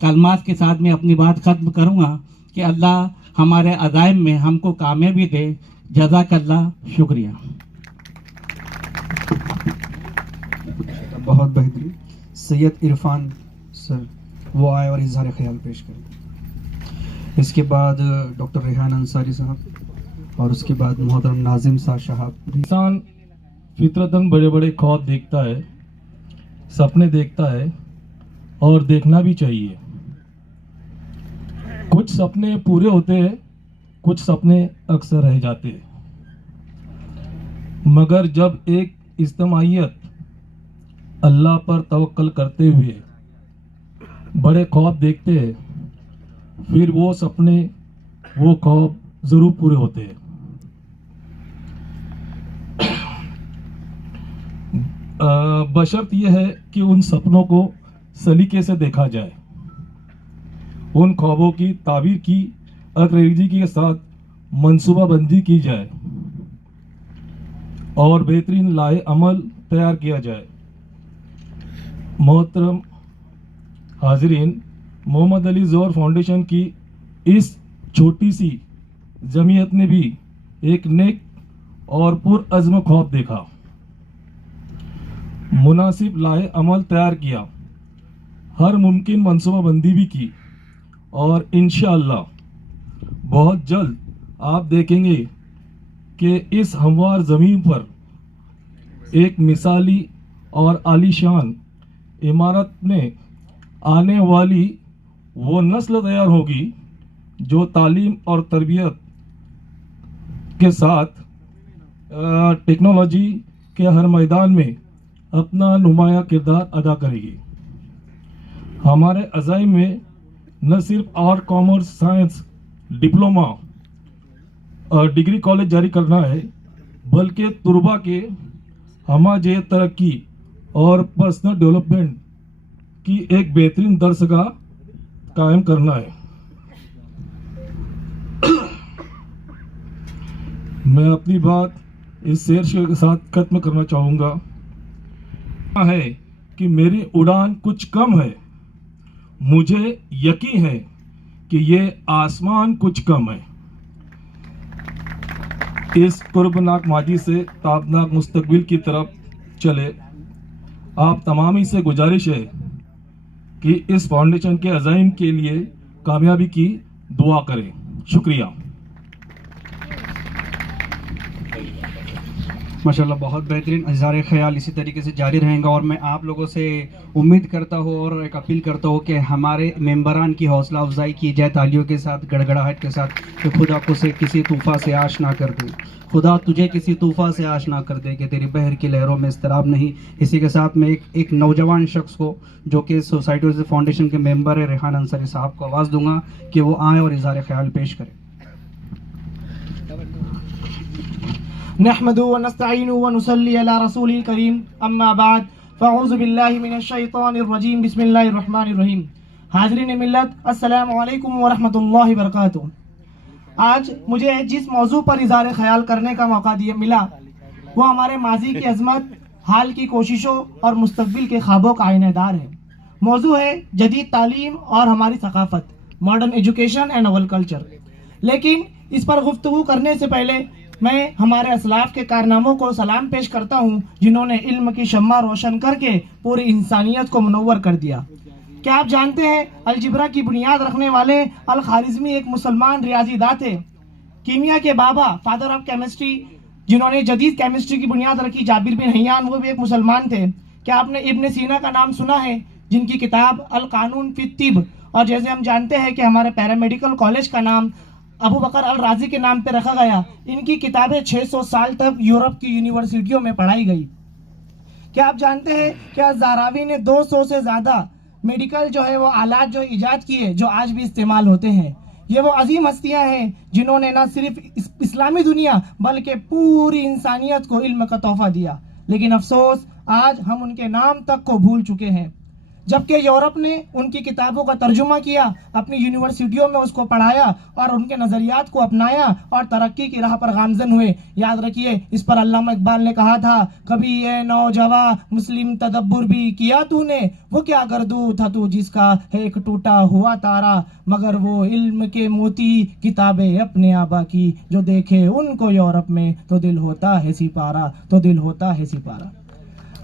कलमात के साथ में अपनी बात ख़त्म करूँगा कि अल्लाह हमारे अज़ाइम में हमको कामयाबी दे। जज़ाकल्लाह, शुक्रिया। बहुत बेहतरीन। सैयद इरफान सर वो आए और इजहार ख्याल पेश करें। इसके बाद डॉक्टर रेहान अंसारी साहब और उसके बाद मोहतरम नाजिम साहब। इंसान फितरतन बड़े बड़े ख्वाब देखता है, सपने देखता है और देखना भी चाहिए। कुछ सपने पूरे होते हैं, कुछ सपने अक्सर रह जाते हैं, मगर जब एक इज्तिमाइयत अल्लाह पर तवक्कल करते हुए बड़े ख्वाब देखते हैं, फिर वो सपने, वो ख्वाब ज़रूर पूरे होते हैं। बशर्त यह है कि उन सपनों को सलीके से देखा जाए, उन ख्वाबों की ताबीर की अंग्रेजी के साथ मंसूबाबंदी की जाए और बेहतरीन लाए अमल तैयार किया जाए। मोहतरम हाजरीन, मोहम्मद अली जोहर फाउंडेशन की इस छोटी सी जमीयत ने भी एक नेक और पुरअज़्म ख्वाब देखा, मुनासिब लाए अमल तैयार किया, हर मुमकिन मंसूबाबंदी भी की और इंशाअल्लाह बहुत जल्द आप देखेंगे कि इस हमवार ज़मीन पर एक मिसाली और आलीशान इमारत में आने वाली वो नस्ल तैयार होगी जो तालीम और तरबियत के साथ टेक्नोलॉजी के हर मैदान में अपना नुमाया किरदार अदा करेगी। हमारे अज़ाइम में न सिर्फ आर्ट, कॉमर्स, साइंस, डिप्लोमा और डिग्री कॉलेज जारी करना है, बल्कि तुरबा के हमाजे तरक्की और पर्सनल डेवलपमेंट की एक बेहतरीन दरसगाह कायम करना है। मैं अपनी बात इस शेर के साथ खत्म करना चाहूँगा है कि मेरी उड़ान कुछ कम है, मुझे यकीन है कि ये आसमान कुछ कम है। इस कुर्बनाक माजी से ताबनाक मुस्तकबिल की तरफ चले। आप तमामी से गुजारिश है कि इस फाउंडेशन के अज़ाइम के लिए कामयाबी की दुआ करें। शुक्रिया। माशाल्लाह, बहुत बेहतरीन। इज़हार ख्याल इसी तरीके से जारी रहेगा और मैं आप लोगों से उम्मीद करता हूँ और एक अपील करता हूँ कि हमारे मेंबरान की हौसला अफजाई की जाए तालियों के साथ, गड़गड़ाहट के साथ, कि खुदा को से किसी तूफ़ा से आश ना कर दे, खुदा तुझे किसी तूफ़ा से आश ना कर दे कि तेरी बहर की लहरों में इस्तराब नहीं। इसी के साथ मैं एक नौजवान शख्स को जो कि सोसाइटी फाउंडेशन के मेंबर है, रेहान अंसारी साहब को आवाज़ दूंगा कि वो आएँ और इज़हार ख्याल पेश करें। नहमदु व नस्तईनु व नुसल्ली अला रसूलिल करीम, अम्मा बाद, फ़अऊज़ु बिल्लाहि मिनश शैतानिर रजीम, बिस्मिल्लाहिर रहमानिर रहीम। हाज़रीन मिल्लत, अस्सलामु अलैकुम व रहमतुल्लाहि व बरकातुहू। आज मुझे जिस मौजू पर इज़हार ख्याल करने का मौका मिला वो हमारे माजी की अजमत, हाल की कोशिशों और मुस्तकबिल के ख्वाबों का आईनेदार है। मौजू है जदीद तालीम और हमारी सकाफ़त, modern education and our culture. लेकिन इस पर गुफ्तगू करने से पहले मैं हमारे असलाफ के कारनामों को सलाम पेश करता हूँ जिन्होंने इल्म की शम्मा रोशन करके पूरी इंसानियत को मुनव्वर कर दिया। क्या आप जानते हैं अलजिब्रा की बुनियाद रखने वाले अल खारिज़मी एक मुसलमान रियाजीदा थे। कीमिया के बाबा, फादर ऑफ केमिस्ट्री, जिन्होंने जदीद केमिस्ट्री की बुनियाद रखी, जाबिर बिन हय्यान, वो भी एक मुसलमान थे। क्या आपने इब्न सीना का नाम सुना है, जिनकी किताब अल कानून फी तिब, और जैसे हम जानते हैं कि हमारे पैरामेडिकल कॉलेज का नाम अबू बकर अल राजी के नाम पे रखा गया। इनकी किताबें 600 साल तक यूरोप की यूनिवर्सिटियों में पढ़ाई गई। क्या आप जानते हैं कि ज़हरावी ने 200 से ज़्यादा मेडिकल जो है वो आलात जो ईजाद किए जो आज भी इस्तेमाल होते हैं। ये वो अजीम हस्तियां हैं जिन्होंने ना सिर्फ इस्लामी दुनिया बल्कि पूरी इंसानियत को इल्म का तोहफा दिया। लेकिन अफसोस आज हम उनके नाम तक को भूल चुके हैं। जबकि यूरोप ने उनकी किताबों का तर्जुमा किया, अपनी यूनिवर्सिटियों में उसको पढ़ाया और उनके नज़रियात को अपनाया और तरक्की की राह पर गामजन हुए। याद रखिए, इस पर अल्लामा इकबाल ने कहा था, कभी ये नौजवा मुस्लिम तदब्बुर भी किया तूने, वो क्या गर्दू था तू जिसका है एक टूटा हुआ तारा, मगर वो इल्म के मोती किताबें अपने आबा की, जो देखे उनको यूरोप में तो दिल होता है सिपारा, तो दिल होता है सिपारा।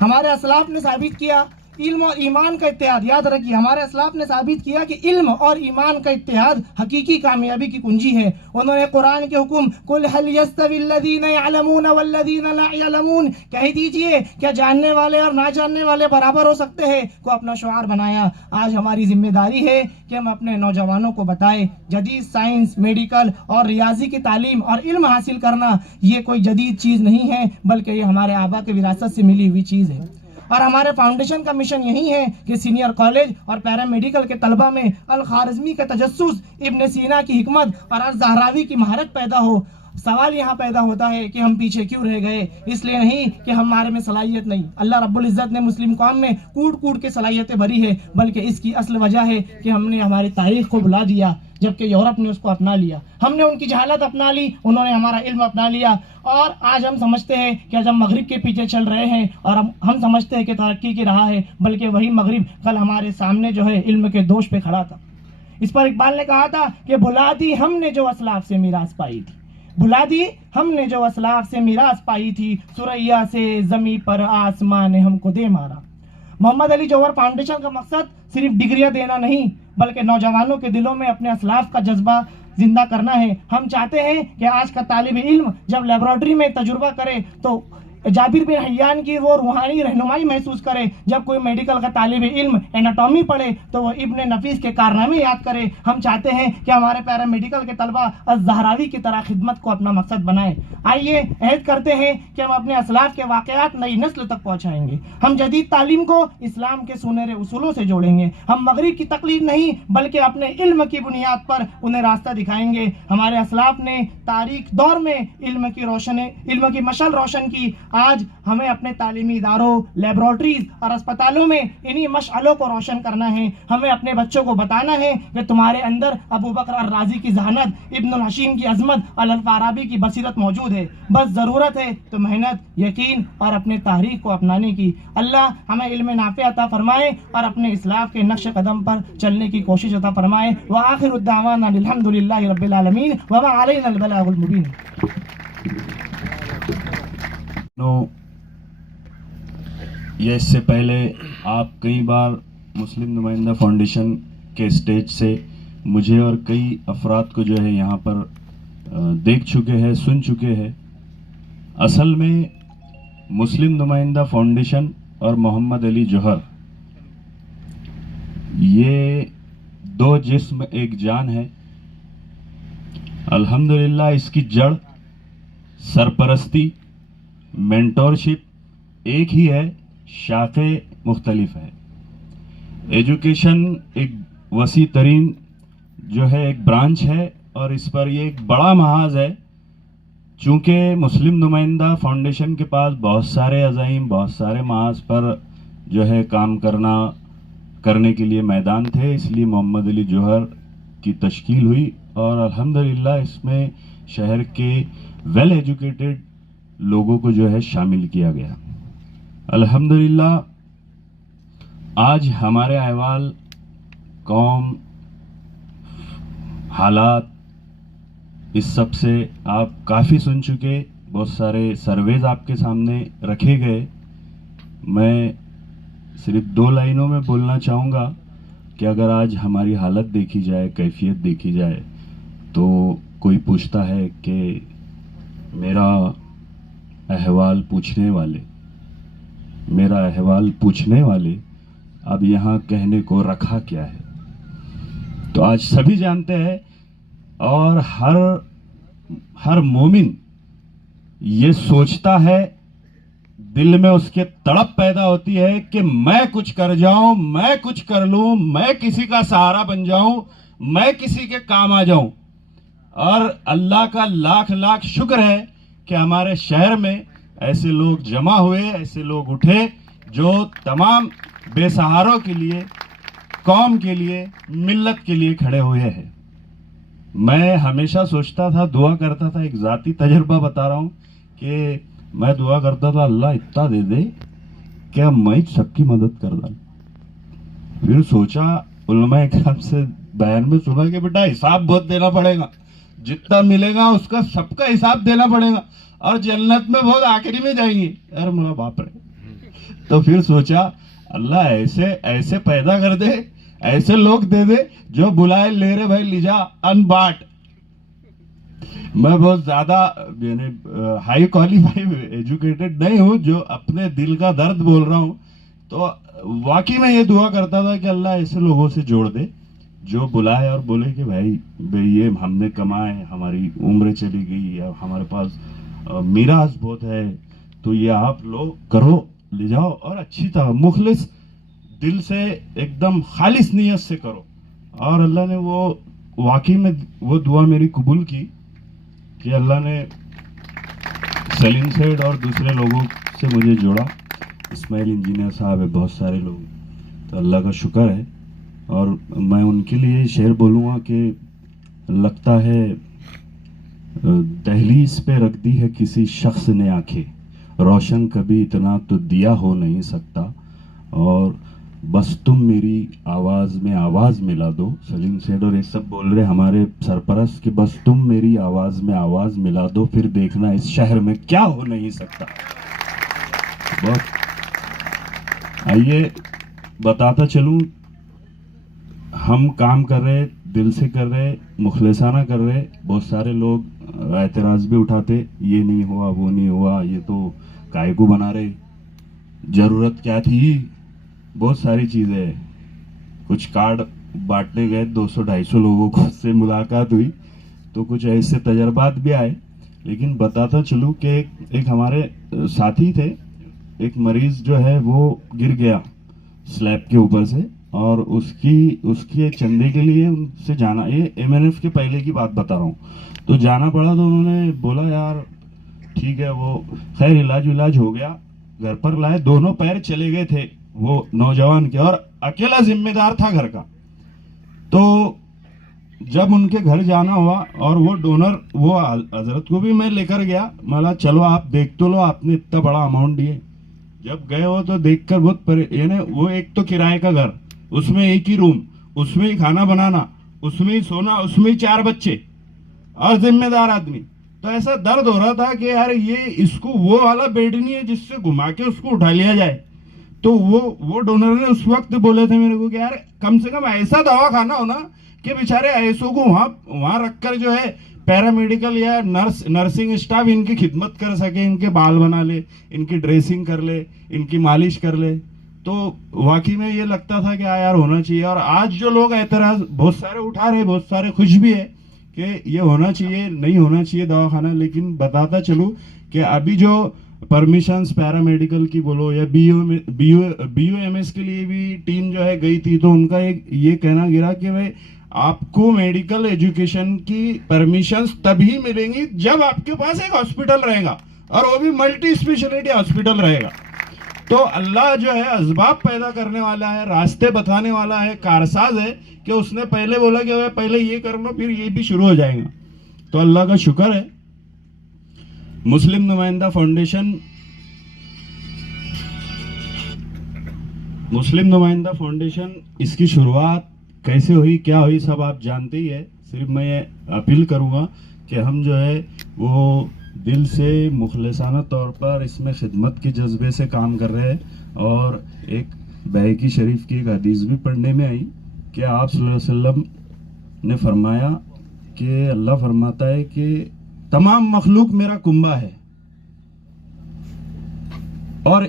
हमारे असलाफ ने साबित किया इल्म और ईमान का इत्तेहाद। याद रखिए, हमारे असलाफ ने साबित किया कि इल्म और ईमान का इत्तेहाद हकीकी कामयाबी की कुंजी है। उन्होंने कुरान के हुक्म कुल हल यस्तविल्लज़ीना यअलमून वल्लज़ीना ला यअलमून, कह दीजिए क्या जानने वाले और ना जानने वाले बराबर हो सकते हैं, को अपना शुआर बनाया। आज हमारी जिम्मेदारी है कि हम अपने नौजवानों को बताएं जदीद साइंस, मेडिकल और रियाजी की तालीम और इल्म हासिल करना ये कोई जदीद चीज़ नहीं है, बल्कि ये हमारे आबा की विरासत से मिली हुई चीज़ है। और हमारे फाउंडेशन का मिशन यही है कि सीनियर कॉलेज और पैरामेडिकल के तलबा में अल खारज़मी का तजस्सुस, इब्न सीना की हिकमत और अल ज़हरावी की महारत पैदा हो। सवाल यहाँ पैदा होता है कि हम पीछे क्यों रह गए? इसलिए नहीं कि हमारे में सलाहियत नहीं, अल्लाह रब्बुल इज़्ज़त ने मुस्लिम कौम में कूट कूट के सलाहियतें भरी है, बल्कि इसकी असल वजह है कि हमने हमारी तारीख को भुला दिया, जबकि यूरोप ने उसको अपना लिया। हमने उनकी जहालत अपना ली, उन्होंने हमारा इल्म अपना लिया। और आज हम समझते हैं कि आज हम मगरिब के पीछे चल रहे हैं और हम समझते हैं कि तरक्की की राह है, बल्कि वही मगरिब कल हमारे सामने जो है इल्म के दोष पे खड़ा था। इस पर इकबाल ने कहा था कि भुला दी हमने जो असलाफ से मीरास पाई थी, भुला दी हमने जो असलाफ से मीरास पाई थी, सुरैया से जमी पर आसमां ने हमको दे मारा। मोहम्मद अली जौहर फाउंडेशन का मकसद सिर्फ डिग्रियां देना नहीं, बल्कि नौजवानों के दिलों में अपने असलाफ का जज्बा जिंदा करना है। हम चाहते हैं कि आज का तालिब इल्म जब लेबोरेटरी में तजुर्बा करे तो जाबिर बिन हय्यान की वो रूहानी रहनुमाई महसूस करे, जब कोई मेडिकल का तालिब इल्म एनाटॉमी पढ़े तो वो इब्न नफीस के कारनामे याद करे। हम चाहते हैं कि हमारे पैरामेडिकल के तलबा ज़हरावी की तरह खिदमत को अपना मकसद बनाए। आइए अहद करते हैं कि हम अपने असलाफ के वाक़यात नई नस्ल तक पहुँचाएंगे। हम जदीद तालीम को इस्लाम के सुनहरे उसूलों से जोड़ेंगे। हम मगरिब की तकलीद नहीं बल्कि अपने इल्म की बुनियाद पर उन्हें रास्ता दिखाएंगे। हमारे असलाफ ने तारीख दौर में इल्म की मशाल रोशन की। आज हमें अपने तालीमी इदारों, लेबोरेटरीज और अस्पतालों में इन्हीं मशालों को रोशन करना है। हमें अपने बच्चों को बताना है कि तुम्हारे अंदर अबू बकर अल राजी की जहानत, इब्न हशीम की अजमत, अल फाराबी की बसीरत मौजूद है। बस ज़रूरत है तो मेहनत, यकीन और अपने तारीख को अपनाने की। अल्लाह हमें इल्म नाफ़े अता फरमाए और अपने इस्लाफ के नक्श कदम पर चलने की कोशिश अता फरमाए। व आखिरु दावाना अल्हम्दुलिल्लाहि रब्बिल आलमीन व मा अलैना अल बलागुल मुबीन। या इससे पहले आप कई बार मुस्लिम नुमाइंदा फाउंडेशन के स्टेज से मुझे और कई अफराद को जो है यहाँ पर देख चुके हैं, सुन चुके हैं। असल में मुस्लिम नुमाइंदा फाउंडेशन और मोहम्मद अली जौहर ये दो जिस्म एक जान है। अल्हम्दुलिल्लाह इसकी जड़, सरपरस्ती, मेंटोरशिप एक ही है, शाखे मुख्तलिफ है। एजुकेशन एक वसी तरीन जो है एक ब्रांच है और इस पर ये एक बड़ा महाज है। चूँकि मुस्लिम नुमाइंदा फाउंडेशन के पास बहुत सारे अज़ाइम, बहुत सारे महाज पर जो है काम करने के लिए मैदान थे, इसलिए मोहम्मद अली जौहर की तश्कील हुई और अल्हम्दुलिल्लाह इसमें शहर के वेल एजुकेटेड लोगों को जो है शामिल किया गया। अल्हम्दुलिल्लाह आज हमारे अहवाल, कौम, हालात, इस सब से आप काफ़ी सुन चुके। बहुत सारे सर्वेज आपके सामने रखे गए। मैं सिर्फ 2 लाइनों में बोलना चाहूँगा कि अगर आज हमारी हालत देखी जाए, कैफियत देखी जाए, तो कोई पूछता है कि मेरा अहवाल पूछने वाले अब यहाँ कहने को रखा क्या है। तो आज सभी जानते हैं और हर मोमिन ये सोचता है, दिल में उसके तड़प पैदा होती है कि मैं कुछ कर जाऊं, मैं कुछ कर लूं, मैं किसी का सहारा बन जाऊं, मैं किसी के काम आ जाऊं। और अल्लाह का लाख लाख शुक्र है कि हमारे शहर में ऐसे लोग जमा हुए, ऐसे लोग उठे जो तमाम बेसहारों के लिए, कौम के लिए, मिल्लत के लिए खड़े हुए हैं। मैं हमेशा सोचता था, दुआ करता था, एक ज़ाती तजर्बा बता रहा हूँ कि मैं दुआ करता था अल्लाह इतना दे दे क्या मैं सबकी मदद कर दूं। फिर सोचा, उलमा इकराम से बयान में सुना कि बेटा हिसाब बहुत देना पड़ेगा, जितना मिलेगा उसका सबका हिसाब देना पड़ेगा और जन्नत में बहुत आखिरी में जाएंगे। अरे मेरा बाप रे। तो फिर सोचा अल्लाह ऐसे ऐसे पैदा कर दे, ऐसे लोग दे दे जो बुलाए ले रे भाई लीजा अनबाट। मैं बहुत ज्यादा यानी हाई क्वालिफाइड एजुकेटेड नहीं हूं, जो अपने दिल का दर्द बोल रहा हूं। तो वाकई में ये दुआ करता था कि अल्लाह ऐसे लोगों से जोड़ दे जो बुलाए और बोले कि भाई ये हमने कमाए, हमारी उम्र चली गई, या हमारे पास मीरास बहुत है, तो ये आप लोग करो, ले जाओ और अच्छी तरह मुखलिस दिल से एकदम खालिस नियत से करो। और अल्लाह ने वो वाकई में वो दुआ मेरी कबूल की कि अल्लाह ने सलीम सेठ और दूसरे लोगों से मुझे जोड़ा। इस्माइल इंजीनियर साहब है, बहुत सारे लोग, तो अल्लाह का शुक्र है। और मैं उनके लिए शेर बोलूँगा कि लगता है दहलीज पे रख दी है किसी शख्स ने आंखें, रोशन कभी इतना तो दिया हो नहीं सकता, और बस तुम मेरी आवाज़ में आवाज़ मिला दो। सलीम सेठ और ये सब बोल रहे हमारे सरपरस्त कि बस तुम मेरी आवाज़ में आवाज़ मिला दो, फिर देखना इस शहर में क्या हो नहीं सकता। बहुत आइए बताता चलूं, हम काम कर रहे, दिल से कर रहे, मुखलिसाना कर रहे। बहुत सारे लोग एतराज़ भी उठाते, ये नहीं हुआ, वो नहीं हुआ, ये तो काय को बना रहे, ज़रूरत क्या थी, बहुत सारी चीज़ें हैं। कुछ कार्ड बांटने गए, 200-250 लोगों को से मुलाकात हुई, तो कुछ ऐसे तजर्बात भी आए। लेकिन बताता चलूँ कि एक हमारे साथी थे, एक मरीज़ जो है वो गिर गया स्लैब के ऊपर से, और उसके चंदे के लिए उनसे जाना, ये MNF के पहले की बात बता रहा हूँ, तो जाना पड़ा। तो उन्होंने बोला यार ठीक है, वो खैर इलाज हो गया, घर पर लाए, दोनों पैर चले गए थे वो नौजवान के, और अकेला जिम्मेदार था घर का। तो जब उनके घर जाना हुआ और वो डोनर, वो हजरत को भी मैं लेकर गया, मला चलो आप देख तो लो, आपने इतना बड़ा अमाउंट दिए। जब गए हो तो देखकर बहुत यानी वो एक तो किराए का घर, उसमें एक ही रूम, उसमें ही खाना बनाना, उसमें ही सोना, उसमें ही 4 बच्चे और जिम्मेदार आदमी। तो ऐसा दर्द हो रहा था कि यार ये इसको वो वाला बेड नहीं है जिससे घुमा के उसको उठा लिया जाए। तो वो डोनर ने उस वक्त बोले थे मेरे को कि यार कम से कम ऐसा दवा खाना हो ना कि बेचारे ऐसों को वहां रखकर जो है पैरामेडिकल या नर्सिंग स्टाफ इनकी खिदमत कर सके, इनके बाल बना ले, इनकी ड्रेसिंग कर ले, इनकी मालिश कर ले। तो वाकई में ये लगता था कि यार होना चाहिए। और आज जो लोग एतराज बहुत सारे उठा रहे, बहुत सारे खुश भी है कि ये होना चाहिए, नहीं होना चाहिए दवाखाना। लेकिन बताता चलूं कि अभी जो परमिशंस पैरामेडिकल की बोलो या BUMS के लिए भी टीम जो है गई थी, तो उनका एक ये कहना गिरा कि भाई आपको मेडिकल एजुकेशन की परमिशंस तभी मिलेंगी जब आपके पास एक हॉस्पिटल रहेगा, और वो भी मल्टी स्पेशलिटी हॉस्पिटल रहेगा। तो अल्लाह जो है असबाब पैदा करने वाला है, रास्ते बताने वाला है, कारसाज है कि उसने पहले बोला कि भाई पहले ये कर लो, फिर ये भी शुरू हो जाएगा। तो अल्लाह का शुक्र है। मुस्लिम नुमाइंदा फाउंडेशन इसकी शुरुआत कैसे हुई, क्या हुई, सब आप जानते ही है। सिर्फ मैं ये अपील करूँगा कि हम जो है वो दिल से मुखलिसाना तौर पर इसमें खिदमत के जज्बे से काम कर रहे हैं। और एक बैकी शरीफ की एक हदीस भी पढ़ने में आई कि आप सल्लल्लाहु अलैहि वसल्लम ने फरमाया कि अल्लाह फरमाता है कि तमाम मखलूक मेरा कुंबा है, और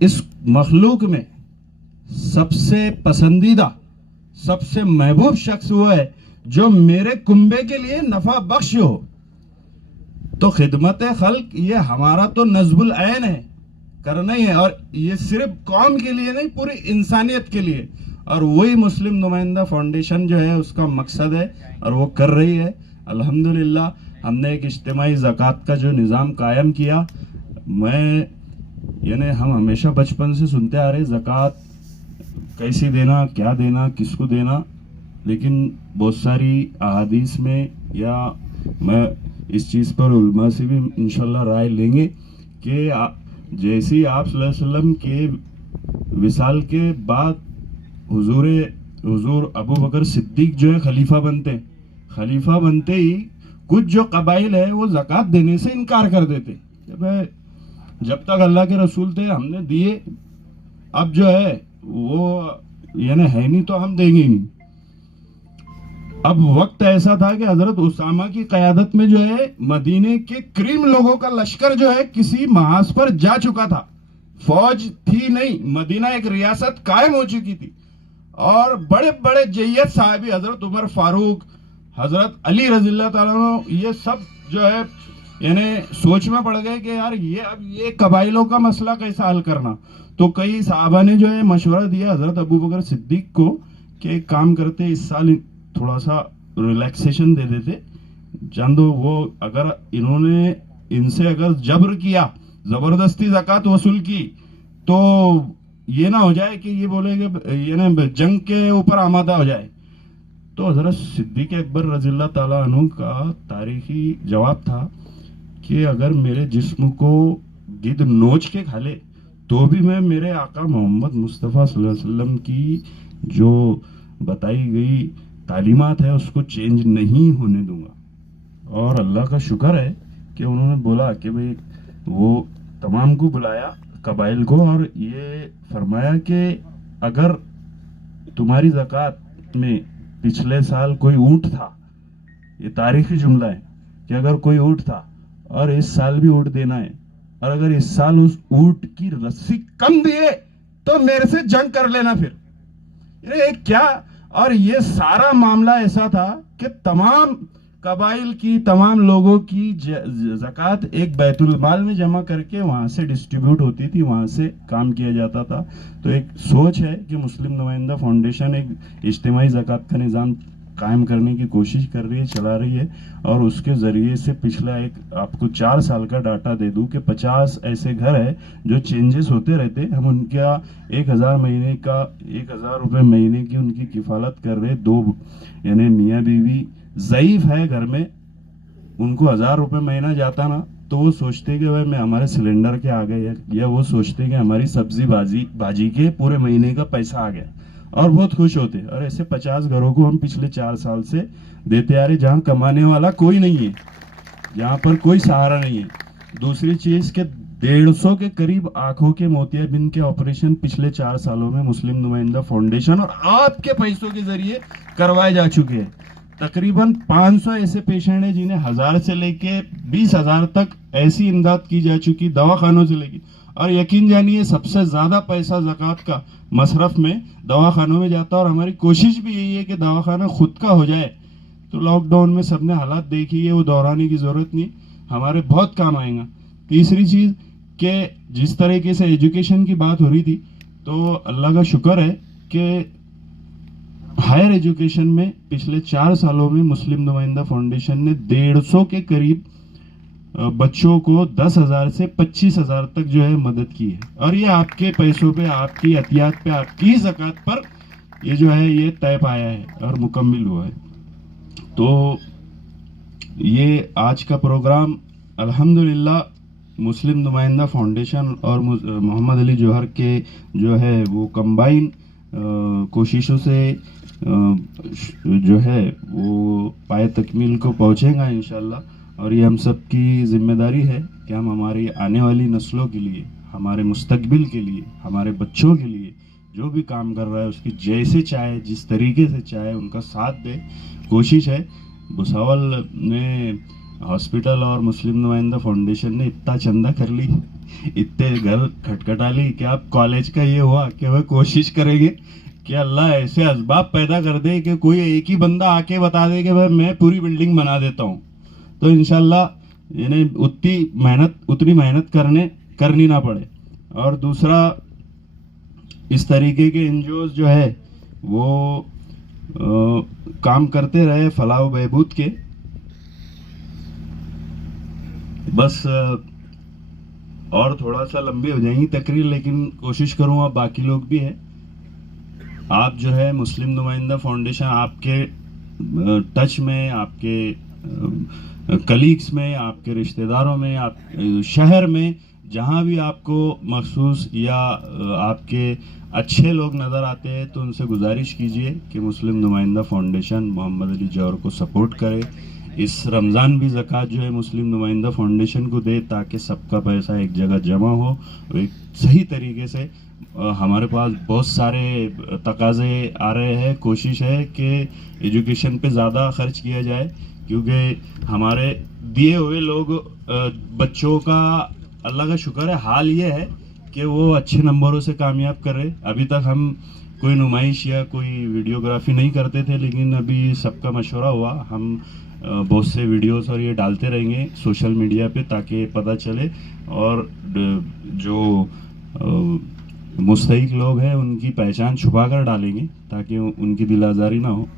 इस मखलूक में सबसे पसंदीदा, सबसे महबूब शख्स वो है जो मेरे कुंबे के लिए नफा बख्श हो। तो खिदमत खल्क ये हमारा तो नज़्बुल ऐन है, करना ही है, और ये सिर्फ कौम के लिए नहीं, पूरी इंसानियत के लिए। और वही मुस्लिम नुमाइंदा फाउंडेशन जो है उसका मकसद है और वो कर रही है। अल्हम्दुलिल्लाह हमने एक इज्तिमाई ज़कात का जो निज़ाम कायम किया। यानी हम हमेशा बचपन से सुनते आ रहे ज़कात कैसी देना, क्या देना, किसको देना, लेकिन बहुत सारी अहादीस में, या मैं इस चीज़ पर उलमा से भी इंशाल्लाह राय लेंगे कि जैसे आप सल्लल्लाहु अलैहि वसल्लम के विसाल के बाद हुजूर अबू बकर सिद्दीक जो है खलीफा बनते ही कुछ जो कबाइल है वो ज़कात देने से इनकार कर देते। जब तक अल्लाह के रसूल थे हमने दिए, अब जो है वो यानी है नहीं तो हम देंगे ही नहीं। अब वक्त ऐसा था कि हजरत उसामा की क़यादत में जो है मदीने के करीम लोगों का लश्कर जो है किसी महाज पर जा चुका था। फौज थी नहीं, मदीना एक रियासत कायम हो चुकी थी, और बड़े बड़े जय्यद साहबी हजरत उमर फारूक, हजरत अली रज़ियल्लाहु ताला अन्हु, ये सब जो है यानी सोच में पड़ गए कि यार ये कबाइलों का मसला कैसा हल करना। तो कई साहबा ने जो है मशवरा दिया हजरत अबू बकर सिद्दीक को कि एक काम करते, इस साल थोड़ा सा रिलैक्सेशन दे देते, जान दो वो अगर इन्होंने इनसे अगर जबर किया, जबरदस्ती ज़कात वसूल की, तो ये ना हो जाए कि ये बोलेंगे यानी जंग के ऊपर आमादा हो जाए। तो हजरत सिद्दीक अकबर रज़ियल्लाहु ताला अन्हु का तारीखी जवाब था कि अगर मेरे जिस्म को गिद्ध नोच के खा ले तो भी मैं मेरे आका मोहम्मद मुस्तफ़ा सल्लल्लाहु अलैहि वसल्लम की जो बताई गई तालीमात है उसको चेंज नहीं होने दूंगा। और अल्लाह का शुक्र है कि उन्होंने बोला कि भाई वो तमाम को बुलाया कबाइल को, और ये फरमाया कि अगर तुम्हारी ज़कात में पिछले साल कोई ऊंट था, ये तारीखी जुमला है कि अगर कोई ऊंट था और इस साल भी ऊंट देना है, और अगर इस साल उस ऊंट की रस्सी कम दिए तो मेरे से जंग कर लेना। फिर ये क्या, और ये सारा मामला ऐसा था कि तमाम कबाइल की, तमाम लोगों की ज़कात एक बैतुल माल में जमा करके वहाँ से डिस्ट्रीब्यूट होती थी, वहाँ से काम किया जाता था। तो एक सोच है कि मुस्लिम नुमाइंदा फाउंडेशन एक इज्तिमाई ज़कात का निज़ाम कायम करने की कोशिश कर रही है, चला रही है, और उसके ज़रिए से पिछला एक आपको 4 साल का डाटा दे दूं कि 50 ऐसे घर है जो चेंजेस होते रहते, हम उनका 1,000 रुपये महीने की उनकी किफ़ालत कर रहे। 2 यानी मियाँ बीवी ज़ईफ़ है घर में, उनको 1,000 रुपये महीना जाता ना, तो वो सोचते कि भाई मैं हमारे सिलेंडर के आ गए, या वो सोचते कि हमारी सब्जी भाजी के पूरे महीने का पैसा आ गया, और बहुत खुश होते। और ऐसे 50 घरों को हम पिछले 4 साल से देते आ रहे, जहाँ कमाने वाला कोई नहीं है, जहाँ पर कोई सहारा नहीं है। दूसरी चीज के 150 के करीब आंखों के मोतियाबिंद के ऑपरेशन पिछले 4 सालों में मुस्लिम नुमाइंदा फाउंडेशन और आपके पैसों के जरिए करवाए जा चुके हैं। तकरीबन 500 ऐसे पेशेंट हैं जिन्हें 1000 से लेके 20,000 तक ऐसी इमदाद की जा चुकी, दवाखानों से लेके। और यकीन जानिए सबसे ज्यादा पैसा ज़कात का मसरफ में दवाखानों में जाता है, और हमारी कोशिश भी यही है कि दवाखाना खुद का हो जाए। तो लॉकडाउन में सबने हालात देखी है, वो दोहराने की जरूरत नहीं, हमारे बहुत काम आएगा। तीसरी चीज कि जिस तरीके से एजुकेशन की बात हो रही थी, तो अल्लाह का शुक्र है कि हायर एजुकेशन में पिछले 4 सालों में मुस्लिम नुमाइंदा फाउंडेशन ने 150 के करीब बच्चों को 10,000 से 25,000 तक जो है मदद की है। और ये आपके पैसों पे, आपकी एहतियात पे, आपकी ज़कात पर ये जो है ये तय पाया है और मुकम्मिल हुआ है। तो ये आज का प्रोग्राम अल्हम्दुलिल्लाह मुस्लिम नुमाइंदा फाउंडेशन और मोहम्मद अली जौहर के जो है वो कंबाइन कोशिशों से जो है वो पाए तकमील को पहुँचेगा इंशाल्लाह। और ये हम सब की जिम्मेदारी है कि हम हमारी आने वाली नस्लों के लिए, हमारे मुस्तकबिल के लिए, हमारे बच्चों के लिए जो भी काम कर रहा है उसकी जैसे चाहे, जिस तरीके से चाहे उनका साथ दे। कोशिश है। भुसावल में हॉस्पिटल और मुस्लिम नुमाइंदा फाउंडेशन ने इतना चंदा कर ली, इतने घर खटखटा ली कि अब कॉलेज का ये हुआ कि वह कोशिश करेंगे कि अल्लाह ऐसे असबाब पैदा कर दे कि कोई एक ही बंदा आके बता दे कि भाई मैं पूरी बिल्डिंग बना देता हूँ, तो इंशाल्लाह इन्हें उतनी मेहनत करनी ना पड़े। और दूसरा, इस तरीके के एनजीओ जो है वो काम करते रहे फलाह व बहबूद के। बस और थोड़ा सा लंबी हो जाएंगी तकरीर, लेकिन कोशिश करूँगा बाकी लोग भी है। आप जो है मुस्लिम नुमाइंदा फाउंडेशन, आपके टच में, आपके कलीग्स में, आपके रिश्तेदारों में, आप शहर में जहाँ भी आपको महसूस या आपके अच्छे लोग नज़र आते हैं, तो उनसे गुजारिश कीजिए कि मुस्लिम नुमाइंदा फाउंडेशन मोहम्मद अली जौहर को सपोर्ट करे। इस रमज़ान भी ज़कात जो है मुस्लिम नुमाइंदा फाउंडेशन को दे, ताकि सबका पैसा एक जगह जमा हो एक सही तरीके से। हमारे पास बहुत सारे तकाज़े आ रहे हैं, कोशिश है कि एजुकेशन पे ज़्यादा खर्च किया जाए, क्योंकि हमारे दिए हुए लोग बच्चों का अल्लाह का शुक्र है हाल ये है कि वो अच्छे नंबरों से कामयाब कर रहे। अभी तक हम कोई नुमाइश या कोई वीडियोग्राफी नहीं करते थे, लेकिन अभी सबका मशवरा हुआ, हम बहुत से वीडियोस और ये डालते रहेंगे सोशल मीडिया पे, ताकि पता चले और जो मुस्तहिक लोग हैं उनकी पहचान छुपा कर डालेंगे ताकि उनकी दिल आज़ारी ना हो।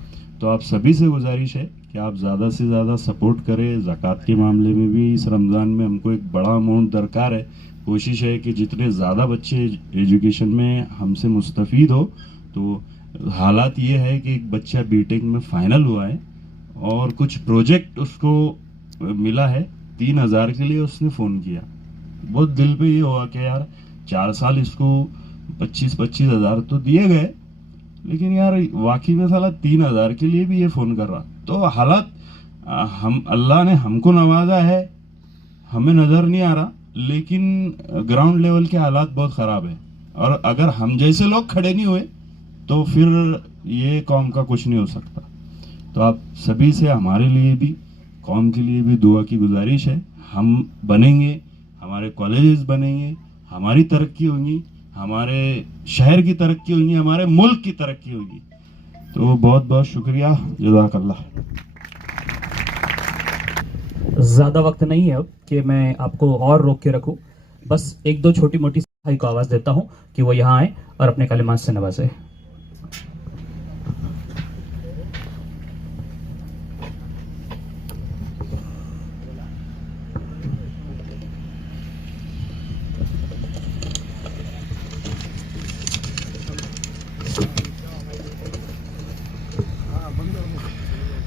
तो आप सभी से गुजारिश है कि आप ज़्यादा से ज़्यादा सपोर्ट करें। ज़कात के मामले में भी इस रमज़ान में हमको एक बड़ा अमाउंट दरकार है। कोशिश है कि जितने ज़्यादा बच्चे एजुकेशन में हमसे मुस्तफ़ीद हो। तो हालात ये है कि एक बच्चा बीटेक में फ़ाइनल हुआ है और कुछ प्रोजेक्ट उसको मिला है, 3,000 के लिए उसने फ़ोन किया। बहुत दिल पे ये हुआ कि यार 4 साल इसको 25-25 हज़ार तो दिए गए, लेकिन यार वाकई में साला 3,000 के लिए भी ये फ़ोन कर रहा। तो हालात हम अल्लाह ने हमको नवाजा है, हमें नज़र नहीं आ रहा, लेकिन ग्राउंड लेवल के हालात बहुत ख़राब है। और अगर हम जैसे लोग खड़े नहीं हुए तो फिर ये कौम का कुछ नहीं हो सकता। तो आप सभी से हमारे लिए भी, कौम के लिए भी दुआ की गुजारिश है। हम बनेंगे, हमारे कॉलेजेस बनेंगे, हमारी तरक्की होगी, हमारे शहर की तरक्की होगी, हमारे मुल्क की तरक्की होगी। तो बहुत बहुत शुक्रिया, जज़ाकल्लाह। ज़्यादा वक्त नहीं है अब कि मैं आपको और रोक के रखूं। बस एक दो छोटी मोटी भाई को आवाज़ देता हूं कि वो यहाँ आए और अपने कलिमात से नवाजे।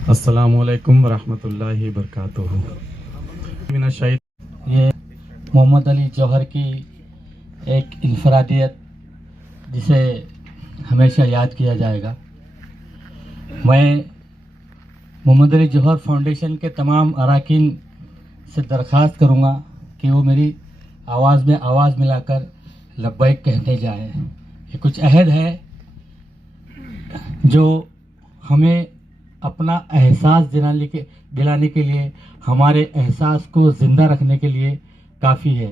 अस्सलामुअलैकुम वरहमतुल्लाहि वबरकातुहू। ये मोहम्मद अली जौहर की एक इनफरादियत जिसे हमेशा याद किया जाएगा। मैं मोहम्मद अली जौहर फाउंडेशन के तमाम अरकान से दरख्वास्त करूँगा कि वो मेरी आवाज़ में आवाज़ मिलाकर लब्बैक कहते जाएं। ये कुछ अहद है जो हमें अपना एहसास दिलाने के लिए, हमारे एहसास को ज़िंदा रखने के लिए काफ़ी है।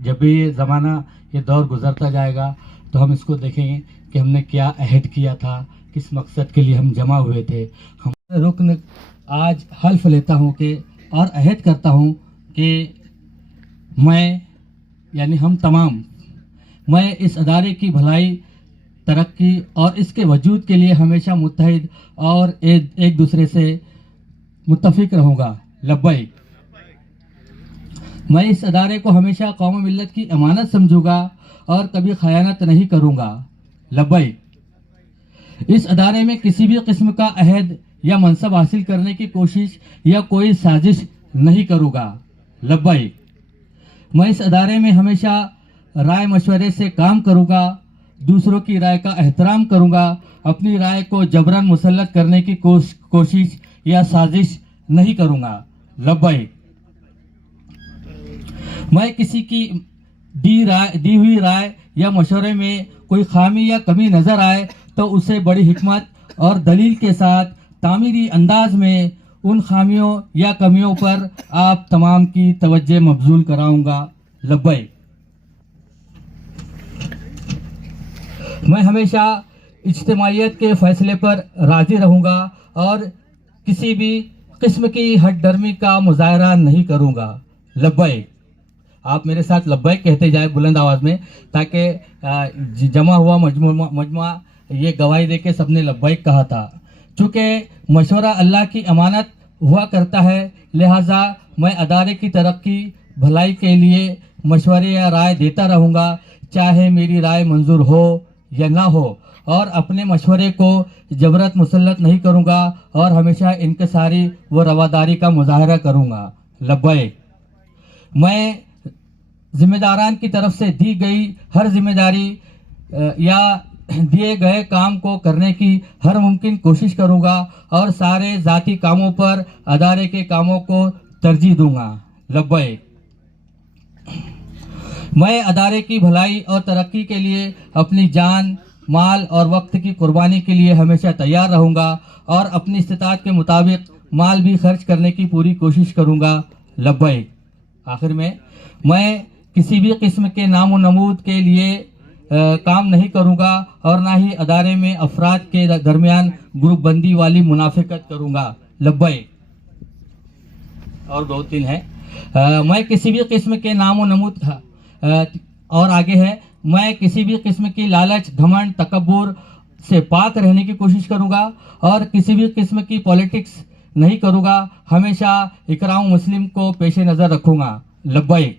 जब भी ये ज़माना, ये दौर गुज़रता जाएगा तो हम इसको देखेंगे कि हमने क्या अहद किया था, किस मकसद के लिए हम जमा हुए थे। हम रुकन आज हल्फ लेता हूँ कि और अहद करता हूँ कि मैं यानी हम तमाम, मैं इस अदारे की भलाई, तरक्की और इसके वजूद के लिए हमेशा मुत्तहिद और एक दूसरे से मुत्तफिक रहूँगा। लब्बैक। मैं इस अदारे को हमेशा कौम मिल्लत की अमानत समझूंगा और कभी खयानत नहीं करूँगा। लब्बैक। इस अदारे में किसी भी किस्म का अहद या मनसब हासिल करने की कोशिश या कोई साजिश नहीं करूँगा। लब्बैक। मैं इस अदारे में हमेशा राय मशवरे से काम करूँगा, दूसरों की राय का एहतराम करूँगा, अपनी राय को जबरन मुसल्लत करने की कोशिश या साजिश नहीं करूँगा। लब्बैक। मैं किसी की दी हुई राय या मशवरे में कोई खामी या कमी नज़र आए तो उसे बड़ी हिकमत और दलील के साथ तामीरी अंदाज में उन खामियों या कमियों पर आप तमाम की तवज्जो मबजूल कराऊँगा। लब्बैक। मैं हमेशा इज्तिमाइयत के फैसले पर राजी रहूँगा और किसी भी किस्म की हठधर्मी का मुजाहरा नहीं करूँगा। लब्बैक। आप मेरे साथ लब्बैक कहते जाए बुलंद आवाज़ में, ताकि जमा हुआ मजमा ये गवाही दे के सबने लब्बैक कहा था। चूँकि मशवरा अल्लाह की अमानत हुआ करता है, लिहाजा मैं अदारे की तरक्की भलाई के लिए मशवरे या राय देता रहूँगा, चाहे मेरी राय मंजूर हो या ना हो, और अपने मशवरे को जबरत मुसल्लत नहीं करूँगा और हमेशा इनकसारी व रवादारी का मुजाहरा करूँगा। लब्बैक। मैं जिम्मेदारान की तरफ से दी गई हर जिम्मेदारी या दिए गए काम को करने की हर मुमकिन कोशिश करूँगा और सारे ज़ाती कामों पर अदारे के कामों को तरजीह दूँगा। लब्बैक। मैं अदारे की भलाई और तरक्की के लिए अपनी जान, माल और वक्त की कुर्बानी के लिए हमेशा तैयार रहूँगा और अपनी इस्तिताअत के मुताबिक माल भी खर्च करने की पूरी कोशिश करूँगा। लब्बैक। आखिर में मैं किसी भी किस्म के नामो नमूद के लिए काम नहीं करूँगा और ना ही अदारे में अफराद के दरमियान ग्रुप बंदी वाली मुनाफिकत करूँगा। लब्बैक। और 2-3 है। मैं किसी भी किस्म के नामो नमूद और आगे है, मैं किसी भी किस्म की लालच, घमंड, तकब्बुर से पाक रहने की कोशिश करूँगा और किसी भी किस्म की पॉलिटिक्स नहीं करूँगा, हमेशा इकराम मुस्लिम को पेश नज़र रखूँगा। लब्बैक।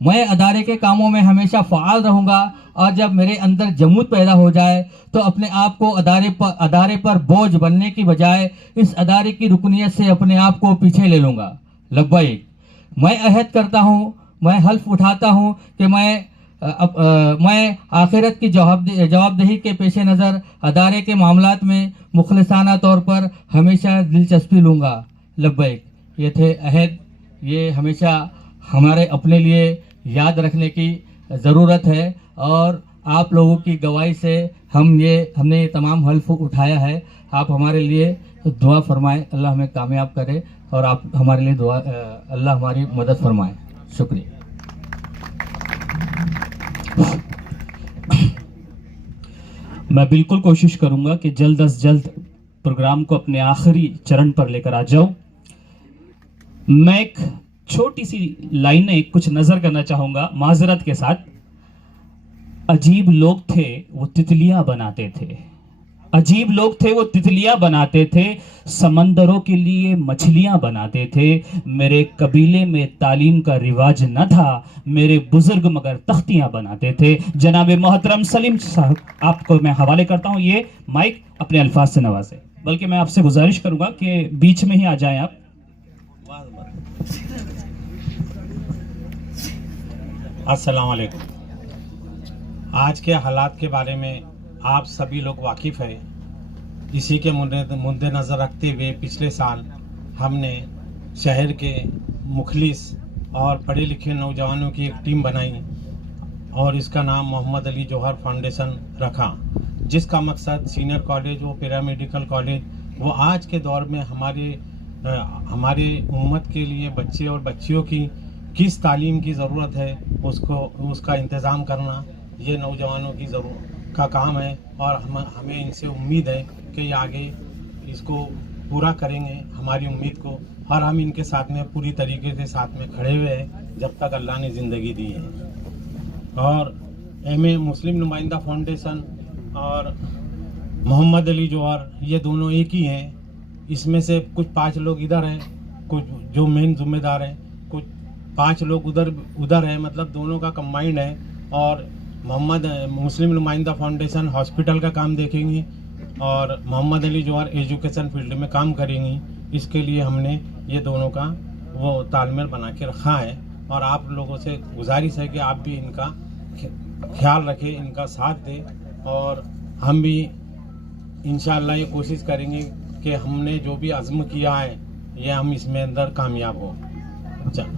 मैं अदारे के कामों में हमेशा फ़ाल रहूँगा और जब मेरे अंदर जमूत पैदा हो जाए तो अपने आप को अदारे पर बोझ बनने की बजाय इस अदारे की रुकनियत से अपने आप को पीछे ले लूँगा। लब्बैक। मैं अहद करता हूँ, मैं हल्फ उठाता हूँ कि मैं आखिरत की जवाबदेही के पेश नज़र अदारे के मामलात में मुखलिसाना तौर पर हमेशा दिलचस्पी लूँगा। लब्बैक। ये थे अहद। ये हमेशा हमारे अपने लिए याद रखने की ज़रूरत है और आप लोगों की गवाही से हमने ये तमाम हल्फ उठाया है। आप हमारे लिए दुआ फरमाएं, अल्लाह हमें कामयाब करे और आप हमारे लिए दुआ अल्लाह हमारी मदद फरमाए। शुक्रिया। मैं बिल्कुल कोशिश करूंगा कि जल्द अज जल्द प्रोग्राम को अपने आखिरी चरण पर लेकर आ जाऊं। मैं एक छोटी सी लाइनें कुछ नजर करना चाहूंगा माजरत के साथ। अजीब लोग थे वो तितलियां बनाते थे, अजीब लोग थे वो तितलियां बनाते थे, समंदरों के लिए मछलियां बनाते थे। मेरे कबीले में तालीम का रिवाज न था, मेरे बुजुर्ग मगर तख्तियां बनाते थे। जनाब मोहतरम सलीम साहब, आपको मैं हवाले करता हूं ये माइक, अपने अल्फाज से नवाजें। बल्कि मैं आपसे गुजारिश करूंगा कि बीच में ही आ जाएं आप। अस्सलाम वालेकुम। आज के हालात के बारे में आप सभी लोग वाकिफ़ है। इसी के मुद्देनज़र रखते हुए पिछले साल हमने शहर के मुखलिस और पढ़े लिखे नौजवानों की एक टीम बनाई और इसका नाम मोहम्मद अली जौहर फाउंडेशन रखा, जिसका मकसद सीनियर कॉलेज व पैरामेडिकल कॉलेज वो आज के दौर में हमारे उम्मत के लिए बच्चे और बच्चियों की किस तालीम की ज़रूरत है उसका इंतज़ाम करना, ये नौजवानों की का काम है और हमें इनसे उम्मीद है कि ये आगे इसको पूरा करेंगे, हमारी उम्मीद को, और हम इनके साथ में पूरी तरीके से साथ में खड़े हुए हैं जब तक अल्लाह ने ज़िंदगी दी है। और एमए मुस्लिम नुमाइंदा फाउंडेशन और मोहम्मद अली जौहर ये दोनों एक ही हैं। इसमें से कुछ 5 लोग इधर हैं, कुछ जो मेन जिम्मेदार हैं, कुछ 5 लोग उधर है, मतलब दोनों का कंबाइंड है। और मोहम्मद मुस्लिम नुमाइंदा फाउंडेशन हॉस्पिटल का काम देखेंगी और मोहम्मद अली जौहर एजुकेशन फील्ड में काम करेंगी। इसके लिए हमने ये दोनों का वो तालमेल बना के रखा है और आप लोगों से गुजारिश है कि आप भी इनका ख्याल रखें, इनका साथ दें और हम भी इंशाअल्लाह ये कोशिश करेंगे कि हमने जो भी अज़्म किया है ये हम इसमें अंदर कामयाब हो। चल।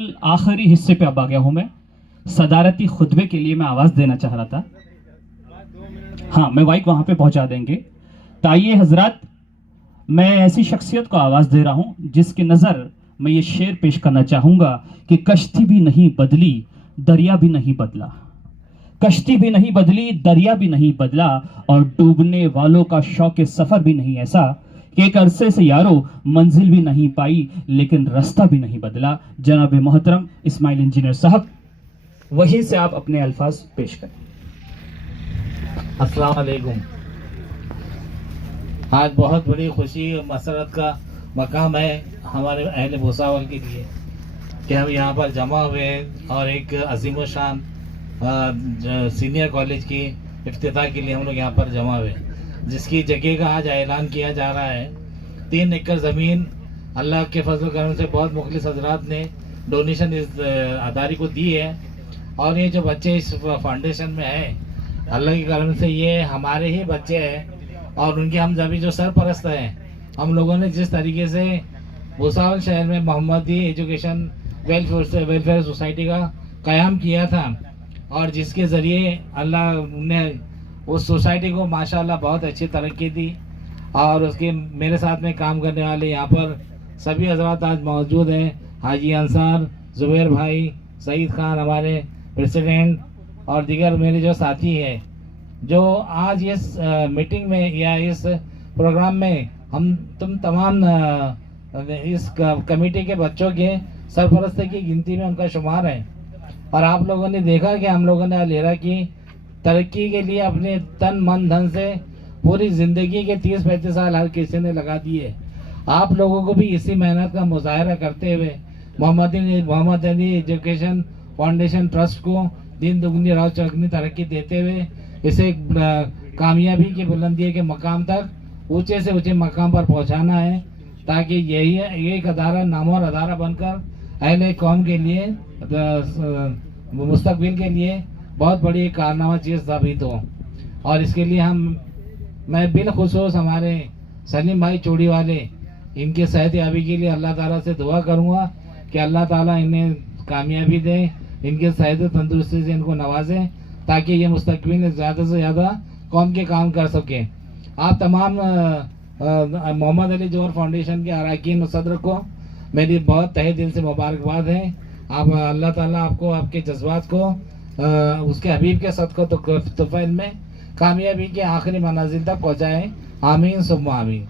आखिरी हिस्से पे अब आ गया हूं मैं। सदारती खुतबे के लिए मैं आवाज़ देना चाह रहा था। हाँ, मैं माइक वहाँ पे पहुँचा देंगे। ताइये हजरात, मैं ऐसी शख्सियत को आवाज़ दे रहा हूँ जिसकी नज़र मैं ये शेर पेश करना चाहूँगा कि कश्ती भी नहीं बदली, दरिया भी नहीं बदला। कश्ती भी नहीं बदली, दरिया भी नहीं बदला, और डूबने वालों का शौक सफ़र भी नहीं ऐसा कि एक अरसे से यारो मंजिल भी नहीं पाई, लेकिन रास्ता भी नहीं बदला। जनाब मोहतरम इस्माइल इंजीनियर साहब, वहीं से आप अपने अल्फाज पेश करें। अस्सलाम वालेकुम। आज बहुत बड़ी खुशी और मसरत का मकाम है हमारे अहले भूसावल के लिए कि हम यहाँ पर जमा हुए हैं और एक अजीम शान सीनियर कॉलेज की इफ्तिताह के लिए हम लोग यहाँ पर जमा हुए, जिसकी जगह का आज ऐलान किया जा रहा है। 3 एकड़ ज़मीन अल्लाह के फजल करम से बहुत मुखलिस हजरात ने डोनेशन इस अदारी को दी है, और ये जो बच्चे इस फाउंडेशन में हैं अल्लाह के करम से ये हमारे ही बच्चे हैं, और उनके हम सभी जो सरपरस्त हैं। हम लोगों ने जिस तरीके से भूसावल शहर में मोहम्मदी एजुकेशन वेलफेयर सोसाइटी का क़याम किया था, और जिसके ज़रिए अल्लाह ने उस सोसाइटी को माशाल्लाह बहुत अच्छी तरक्की दी, और उसके मेरे साथ में काम करने वाले यहाँ पर सभी हजरात आज मौजूद हैं। हाजी अंसार, जुबैर भाई, सईद खान हमारे प्रेसिडेंट, और दीगर मेरे जो साथी हैं, जो आज इस मीटिंग में या इस प्रोग्राम में तुम तमाम इस कमेटी के बच्चों के सरपरस्ती की गिनती में उनका शुमार है। और आप लोगों ने देखा कि हम लोगों ने अलेरा की तरक्की के लिए अपने तन मन धन से पूरी ज़िंदगी के 30-35 साल हर किसी ने लगा दिए। आप लोगों को भी इसी मेहनत का मुजाहरा करते हुए Mohammad Ali education foundation trust को दिन दुगनी रात चौगनी तरक्की देते हुए इसे कामयाबी की बुलंदी के मकाम तक ऊंचे से ऊंचे मकाम पर पहुंचाना है, ताकि यही एक अदारा नामवर अदारा बनकर अहले कौम के लिए मुस्तकबिल के लिए बहुत बड़ी एक कारनामा चीज़ साबित हो। और इसके लिए मैं बिलखुसूस हमारे सलीम भाई चूड़ी वाले, इनके सेहत याबी के लिए अल्लाह ताला से दुआ करूँगा कि अल्लाह ताला इन्हें कामयाबी दे, इनके सेहत तंदुरुस्ती से इनको नवाजें, ताकि ये मुस्तकबिल में ज़्यादा से ज़्यादा कौम के काम कर सकें। आप तमाम मोहम्मद अली जौहर फाउंडेशन के अरकान और सदर को मेरी बहुत तहे दिल से मुबारकबाद है। आप अल्लाह ताला आपको आपके जज्बात को उसके हबीब के सदक़े तुफ़ैल में कामयाबी के आखिरी मनाजिल तक पहुँचाएँ। आमीन सुम्मा आमीन।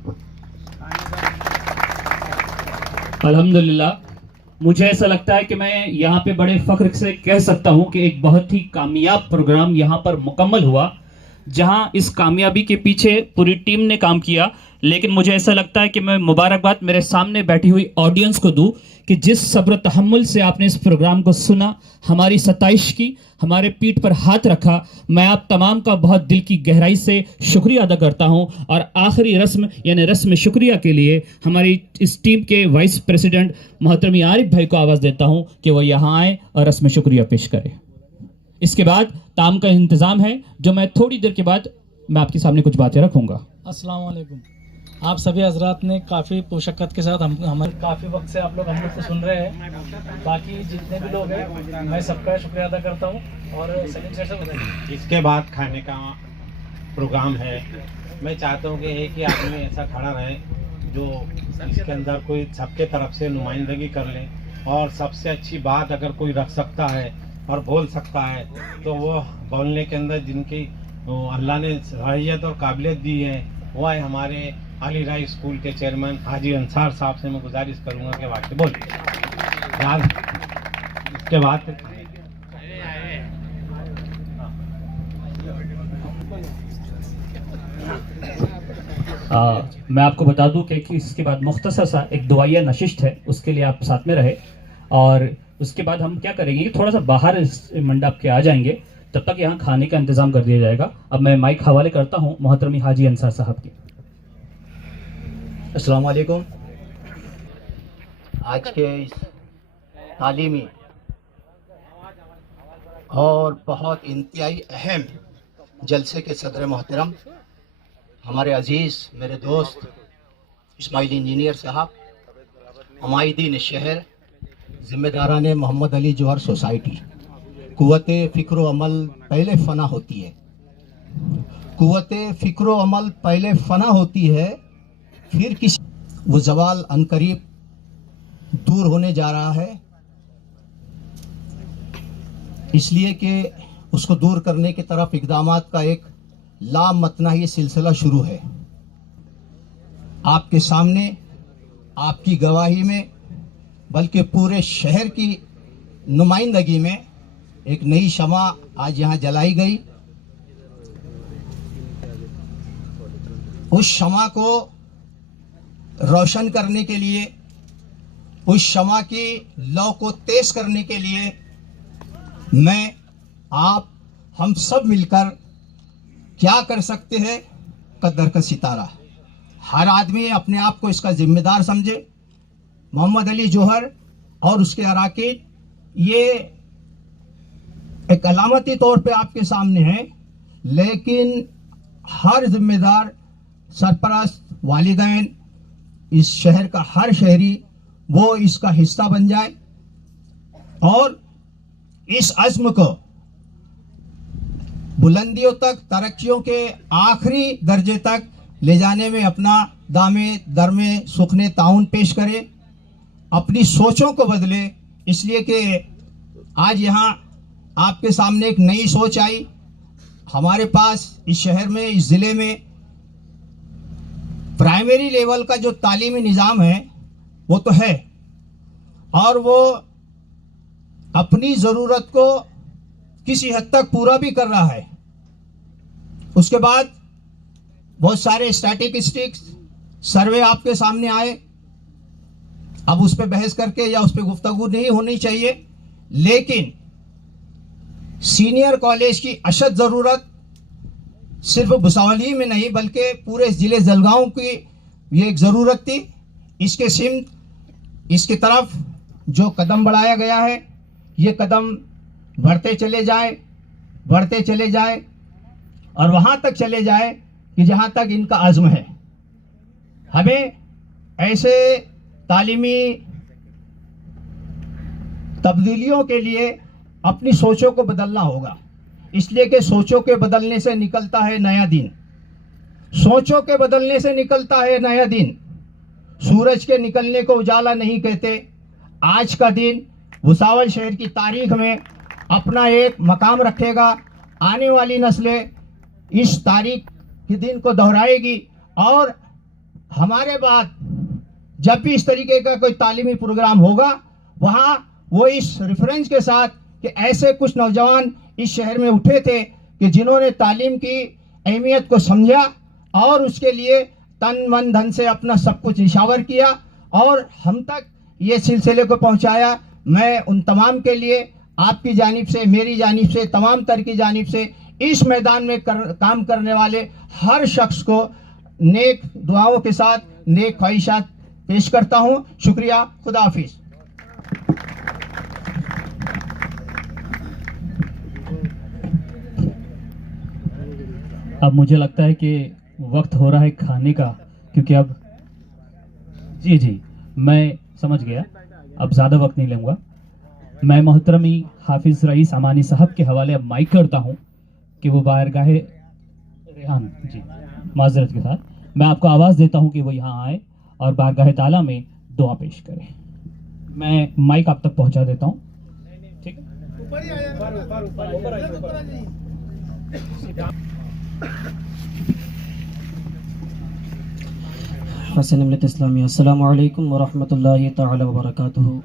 अल्हम्दुलिल्लाह, मुझे ऐसा लगता है कि मैं यहाँ पे बड़े फ़ख्र से कह सकता हूँ कि एक बहुत ही कामयाब प्रोग्राम यहाँ पर मुकम्मल हुआ, जहाँ इस कामयाबी के पीछे पूरी टीम ने काम किया। लेकिन मुझे ऐसा लगता है कि मैं मुबारकबाद मेरे सामने बैठी हुई ऑडियंस को दूँ कि जिस सब्र तहम्मुल से आपने इस प्रोग्राम को सुना, हमारी सताइश की, हमारे पीठ पर हाथ रखा। मैं आप तमाम का बहुत दिल की गहराई से शुक्रिया अदा करता हूं। और आखिरी रस्म यानी रस्म शुक्रिया के लिए हमारी इस टीम के वाइस प्रेसिडेंट मोहतरम आरिफ भाई को आवाज़ देता हूं कि वो यहाँ आए और रस्म शुक्रिया पेश करें। इसके बाद ताम का इंतज़ाम है, जो मैं थोड़ी देर के बाद मैं आपके सामने कुछ बातें रखूँगा। अस्सलाम वालेकुम। आप सभी हजरात ने काफ़ी मुशक्क़त के साथ हमारे काफ़ी वक्त से आप लोग हम लोग को सुन रहे हैं। बाकी जितने भी लोग हैं मैं सबका शुक्रिया अदा करता हूँ। और सलीम सर से बताइए। इसके बाद खाने का प्रोग्राम है। मैं चाहता हूँ कि एक ही आदमी ऐसा खड़ा रहे जो इसके अंदर कोई सबके तरफ से नुमाइंदगी कर ले, और सबसे अच्छी बात अगर कोई रख सकता है और बोल सकता है तो वो बोलने के अंदर जिनकी अल्लाह ने सलाहियत और काबिलियत दी है वो है हमारे अली राय स्कूल के चेयरमैन हाजी अंसार साहब से मैं गुजारिश करूंगा कि वाकई बोल इसके बाद मैं आपको बता दूं कि इसके बाद मुख्तसर सा एक दुआया नशिस्त है, उसके लिए आप साथ में रहे। और उसके बाद हम क्या करेंगे कि थोड़ा सा बाहर इस मंडप के आ जाएंगे, तब तक यहाँ खाने का इंतज़ाम कर दिया जाएगा। अब मैं माइक हवाले करता हूँ मोहतरमी हाजी अंसार साहब की। अस्सलाम वालेकुम। आज के इस तालीमी और बहुत इंतहाई अहम जलसे के सदर मोहतरम हमारे अजीज़ मेरे दोस्त इस्माइल इंजीनियर साहब, हमायदीन शहर जिम्मेदारान मोहम्मद अली जौहर सोसाइटी। कुव्वत फ़िक्र अमल पहले फ़ना होती है, कुव्वत फ़िक्र अमल पहले फ़ना होती है, फिर किसी वो ज़वाल अनकरीब दूर होने जा रहा है, इसलिए कि उसको दूर करने की तरफ इक़दामात का एक लामतनाही सिलसिला शुरू है। आपके सामने, आपकी गवाही में, बल्कि पूरे शहर की नुमाइंदगी में एक नई शमा आज यहाँ जलाई गई। उस शमा को रोशन करने के लिए, उस शमा की लौ को तेज करने के लिए मैं, आप, हम सब मिलकर क्या कर सकते हैं? कदर का सितारा। हर आदमी अपने आप को इसका जिम्मेदार समझे। मोहम्मद अली जौहर और उसके अराकीन ये एक अलामती तौर पे आपके सामने है, लेकिन हर जिम्मेदार सरपरस्त, वालिदैन, इस शहर का हर शहरी वो इसका हिस्सा बन जाए और इस अज़्म को बुलंदियों तक, तरक्कियों के आखिरी दर्जे तक ले जाने में अपना दामे दरमे सुखने ताउन पेश करे, अपनी सोचों को बदले। इसलिए कि आज यहाँ आपके सामने एक नई सोच आई। हमारे पास इस शहर में, इस ज़िले में प्राइमरी लेवल का जो तालीमी निज़ाम है वो तो है, और वो अपनी ज़रूरत को किसी हद तक पूरा भी कर रहा है। उसके बाद बहुत सारे स्टैटिस्टिक्स, सर्वे आपके सामने आए। अब उस पर बहस करके या उस पर गुफ्तगू नहीं होनी चाहिए, लेकिन सीनियर कॉलेज की अशद ज़रूरत सिर्फ भुसावली में नहीं बल्कि पूरे ज़िले जलगांव की ये एक ज़रूरत थी। इसके सिमत, इसकी तरफ जो कदम बढ़ाया गया है, ये कदम बढ़ते चले जाए, बढ़ते चले जाए और वहाँ तक चले जाए कि जहाँ तक इनका अज़्म है। हमें ऐसे तालीमी तब्दीलियों के लिए अपनी सोचों को बदलना होगा, इसलिए कि सोचों के बदलने से निकलता है नया दिन, सोचों के बदलने से निकलता है नया दिन। सूरज के निकलने को उजाला नहीं कहते। आज का दिन भुसावल शहर की तारीख में अपना एक मकाम रखेगा। आने वाली नस्लें इस तारीख के दिन को दोहराएगी और हमारे बाद जब भी इस तरीके का कोई तालीमी प्रोग्राम होगा, वहाँ वो इस रेफरेंस के साथ कि ऐसे कुछ नौजवान इस शहर में उठे थे कि जिन्होंने तालीम की अहमियत को समझा और उसके लिए तन मन धन से अपना सब कुछ निशावर किया और हम तक ये सिलसिले को पहुंचाया। मैं उन तमाम के लिए आपकी जानिब से, मेरी जानिब से, तमाम तर की जानिब से इस मैदान में काम करने वाले हर शख्स को नेक दुआओं के साथ नेक ख्वाहिशात पेश करता हूँ। शुक्रिया, खुदा हाफिज़। अब मुझे लगता है कि वक्त हो रहा है खाने का, क्योंकि अब जी मैं समझ गया, अब ज़्यादा वक्त नहीं लूँगा। मैं मोहतरमी हाफिज़ रईस अमानी साहब के हवाले अब माइक करता हूँ कि वो बारगाहे रेहान जी माजरत के साथ मैं आपको आवाज़ देता हूँ कि वो यहाँ आए और बारगाहे ताला में दुआ पेश करें। मैं माइक आप तक पहुँचा देता हूँ, ठीक है। हसन मिल्लत इस्लामिया, अस्सलामु अलैकुम वरहमतुल्लाहि तआला वबरकातुहू।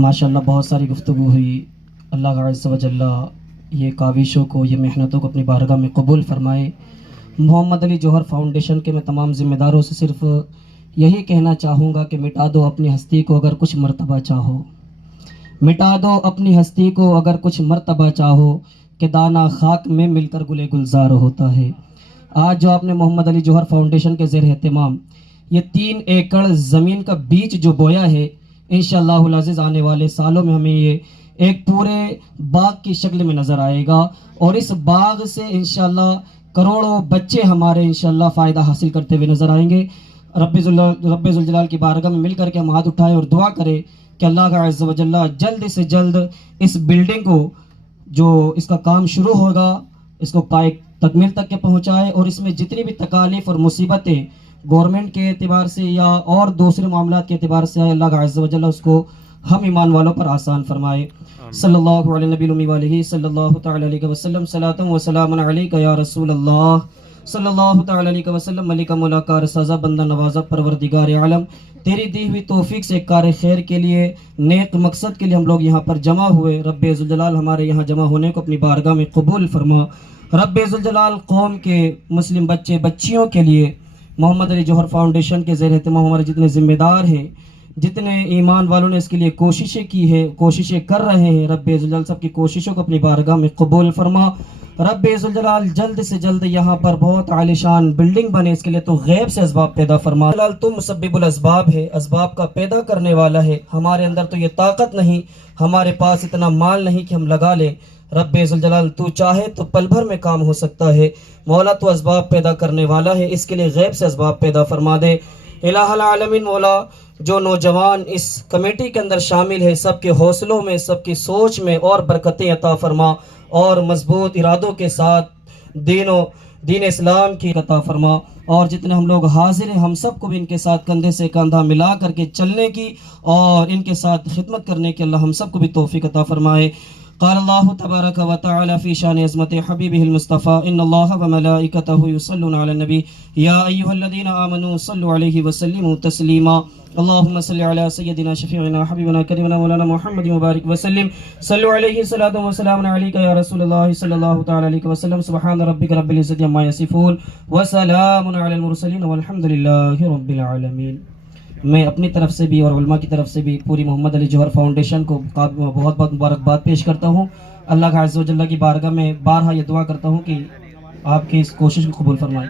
माशाअल्लाह बहुत सारी गुफ्तगू हुई। अल्लाह अज़्ज़ व जल्ला ये काविशों को, ये मेहनतों को अपनी बारगाह में कबूल फरमाए। मोहम्मद अली जौहर फाउंडेशन के मैं तमाम ज़िम्मेदारों से सिर्फ यही कहना चाहूँगा कि मिटा दो अपनी हस्ती को अगर कुछ मर्तबा चाहो, मिटा दो अपनी हस्ती को अगर कुछ मर्तबा चाहो, कि दाना खाक में मिलकर गुले गुलजार होता है। आज जो आपने मोहम्मद अली जौहर फाउंडेशन के ज़ेर एहतमाम ये 3 एकड़ ज़मीन का बीज जो बोया है, इंशाअल्लाहुल अज़ीज़ आने वाले सालों में हमें ये एक पूरे बाग की शक्ल में नज़र आएगा और इस बाग से इंशाअल्लाह करोड़ों बच्चे हमारे इंशाअल्लाह फ़ायदा हासिल करते हुए नज़र आएंगे। रब्बे जुल जलाल की बारगाह में मिल करके हम हाथ उठाएं और दुआ करें कि अल्लाह का अज़्ज़ व जल्ला जल्द से जल्द इस बिल्डिंग को जो इसका काम शुरू होगा इसको पाए तकमील तक के पहुँचाए और इसमें जितनी भी तकालीफ और मुसीबतें गवर्नमेंट के एतबार से या और दूसरे मामलात के एतबार से आए, अल्लाह का अज़्ज़ व जल्ला उसको हम ईमान वालों पर आसान फरमाए। सल्लल्लाहु अलैहि नबी उम्मी वालिही सल्लल्लाहु तआला अलैहि वसल्लम सलातन व सलामुन अलैका या रसूल अल्लाह सल्लल्लाहु तआला अलैहि वसल्लम मलिका मुलाका रसाज़ा बंदा नवाज़ा परवरदिगार आलम, तेरी दी हुई तौफीक से कार खैर के लिए नेक मकसद के लिए हम लोग यहाँ पर जमा हुए। रब्बे ज़ुल जलाल हमारे यहाँ जमा होने को अपनी बारगाह में कबूल फरमा। रब्बे ज़ुल जलाल कौम के मुस्लिम बच्चे बच्चियों के लिए मोहम्मद अली जौहर फाउंडेशन के ज़ेर एहतमाम हमारे जितने ज़िम्मेदार हैं, जितने ईमान वालों ने इसके लिए कोशिशें की है, कोशिशें कर रहे हैं, रब्बे ज़ुल जलाल सबकी कोशिशों को अपनी बारगाह में कबूल फरमा। रब्बे ज़ुल जलाल जल्द से जल्द यहाँ पर बहुत आलिशान बिल्डिंग बने, इसके लिए तो गैब से असबाब पैदा फरमा। जलाल तुम मुसब्बिबुल असबाब है, असबाब का पैदा करने वाला है। हमारे अंदर तो ये ताकत नहीं, हमारे पास इतना माल नहीं कि हम लगा लें। रब्बे ज़ुल जलाल तू चाहे तो पल भर में काम हो सकता है। मौला तो असबाब पैदा करने वाला है, इसके लिए गैब से असबाब पैदा फरमा दे। इलाहुल आलमीन मौला जो नौजवान इस कमेटी के अंदर शामिल है, सबके हौसलों में, सबकी सोच में और बरकतें अता फरमा और मजबूत इरादों के साथ दीन इस्लाम की अता फरमा। और जितने हम लोग हाजिर हैं हम सबको भी इनके साथ कंधे से कंधा मिला करके चलने की और इनके साथ खिदमत करने की अल्लाह हम सबको भी तौफीक अता फरमाए। क़ाल अल्लाहु तबारक व तआला फ़ी शान अज़मति हबीबिहिल मुस्तफ़ा इन्नल्लाह व मलाइकतहु युसल्लूना अलन नबी या अय्युहल्लज़ीना आमनू सल्लु अलैहि व सल्लिमू तस्लीमा। अल्लाहुम्मा सल्लि अला सय्यदिना शफ़ीइना हबीबना करीमना मौलाना मुहम्मद व बारिक व सल्लिम सल्लु अलैहि सलातु व सलामुन अलैका या रसूलल्लाह सल्लल्लाहु तआला अलैहि व सल्लम। सुब्हान रब्बिका रब्बिल इज़्ज़ति अम्मा यसिफून व सलामुन अलल मुरसलीन वल्हम्दुलिल्लाहि रब्बिल आलमीन। मैं अपनी तरफ से भी और उलमा की तरफ से भी पूरी मोहम्मद अली जौहर फाउंडेशन को बहुत बहुत मुबारकबाद पेश करता हूँ। अल्लाह का अज़्ज़ व जल्ला की बारगाह में बारहा ये दुआ करता हूँ कि आपकी इस कोशिश को कबूल फरमाए।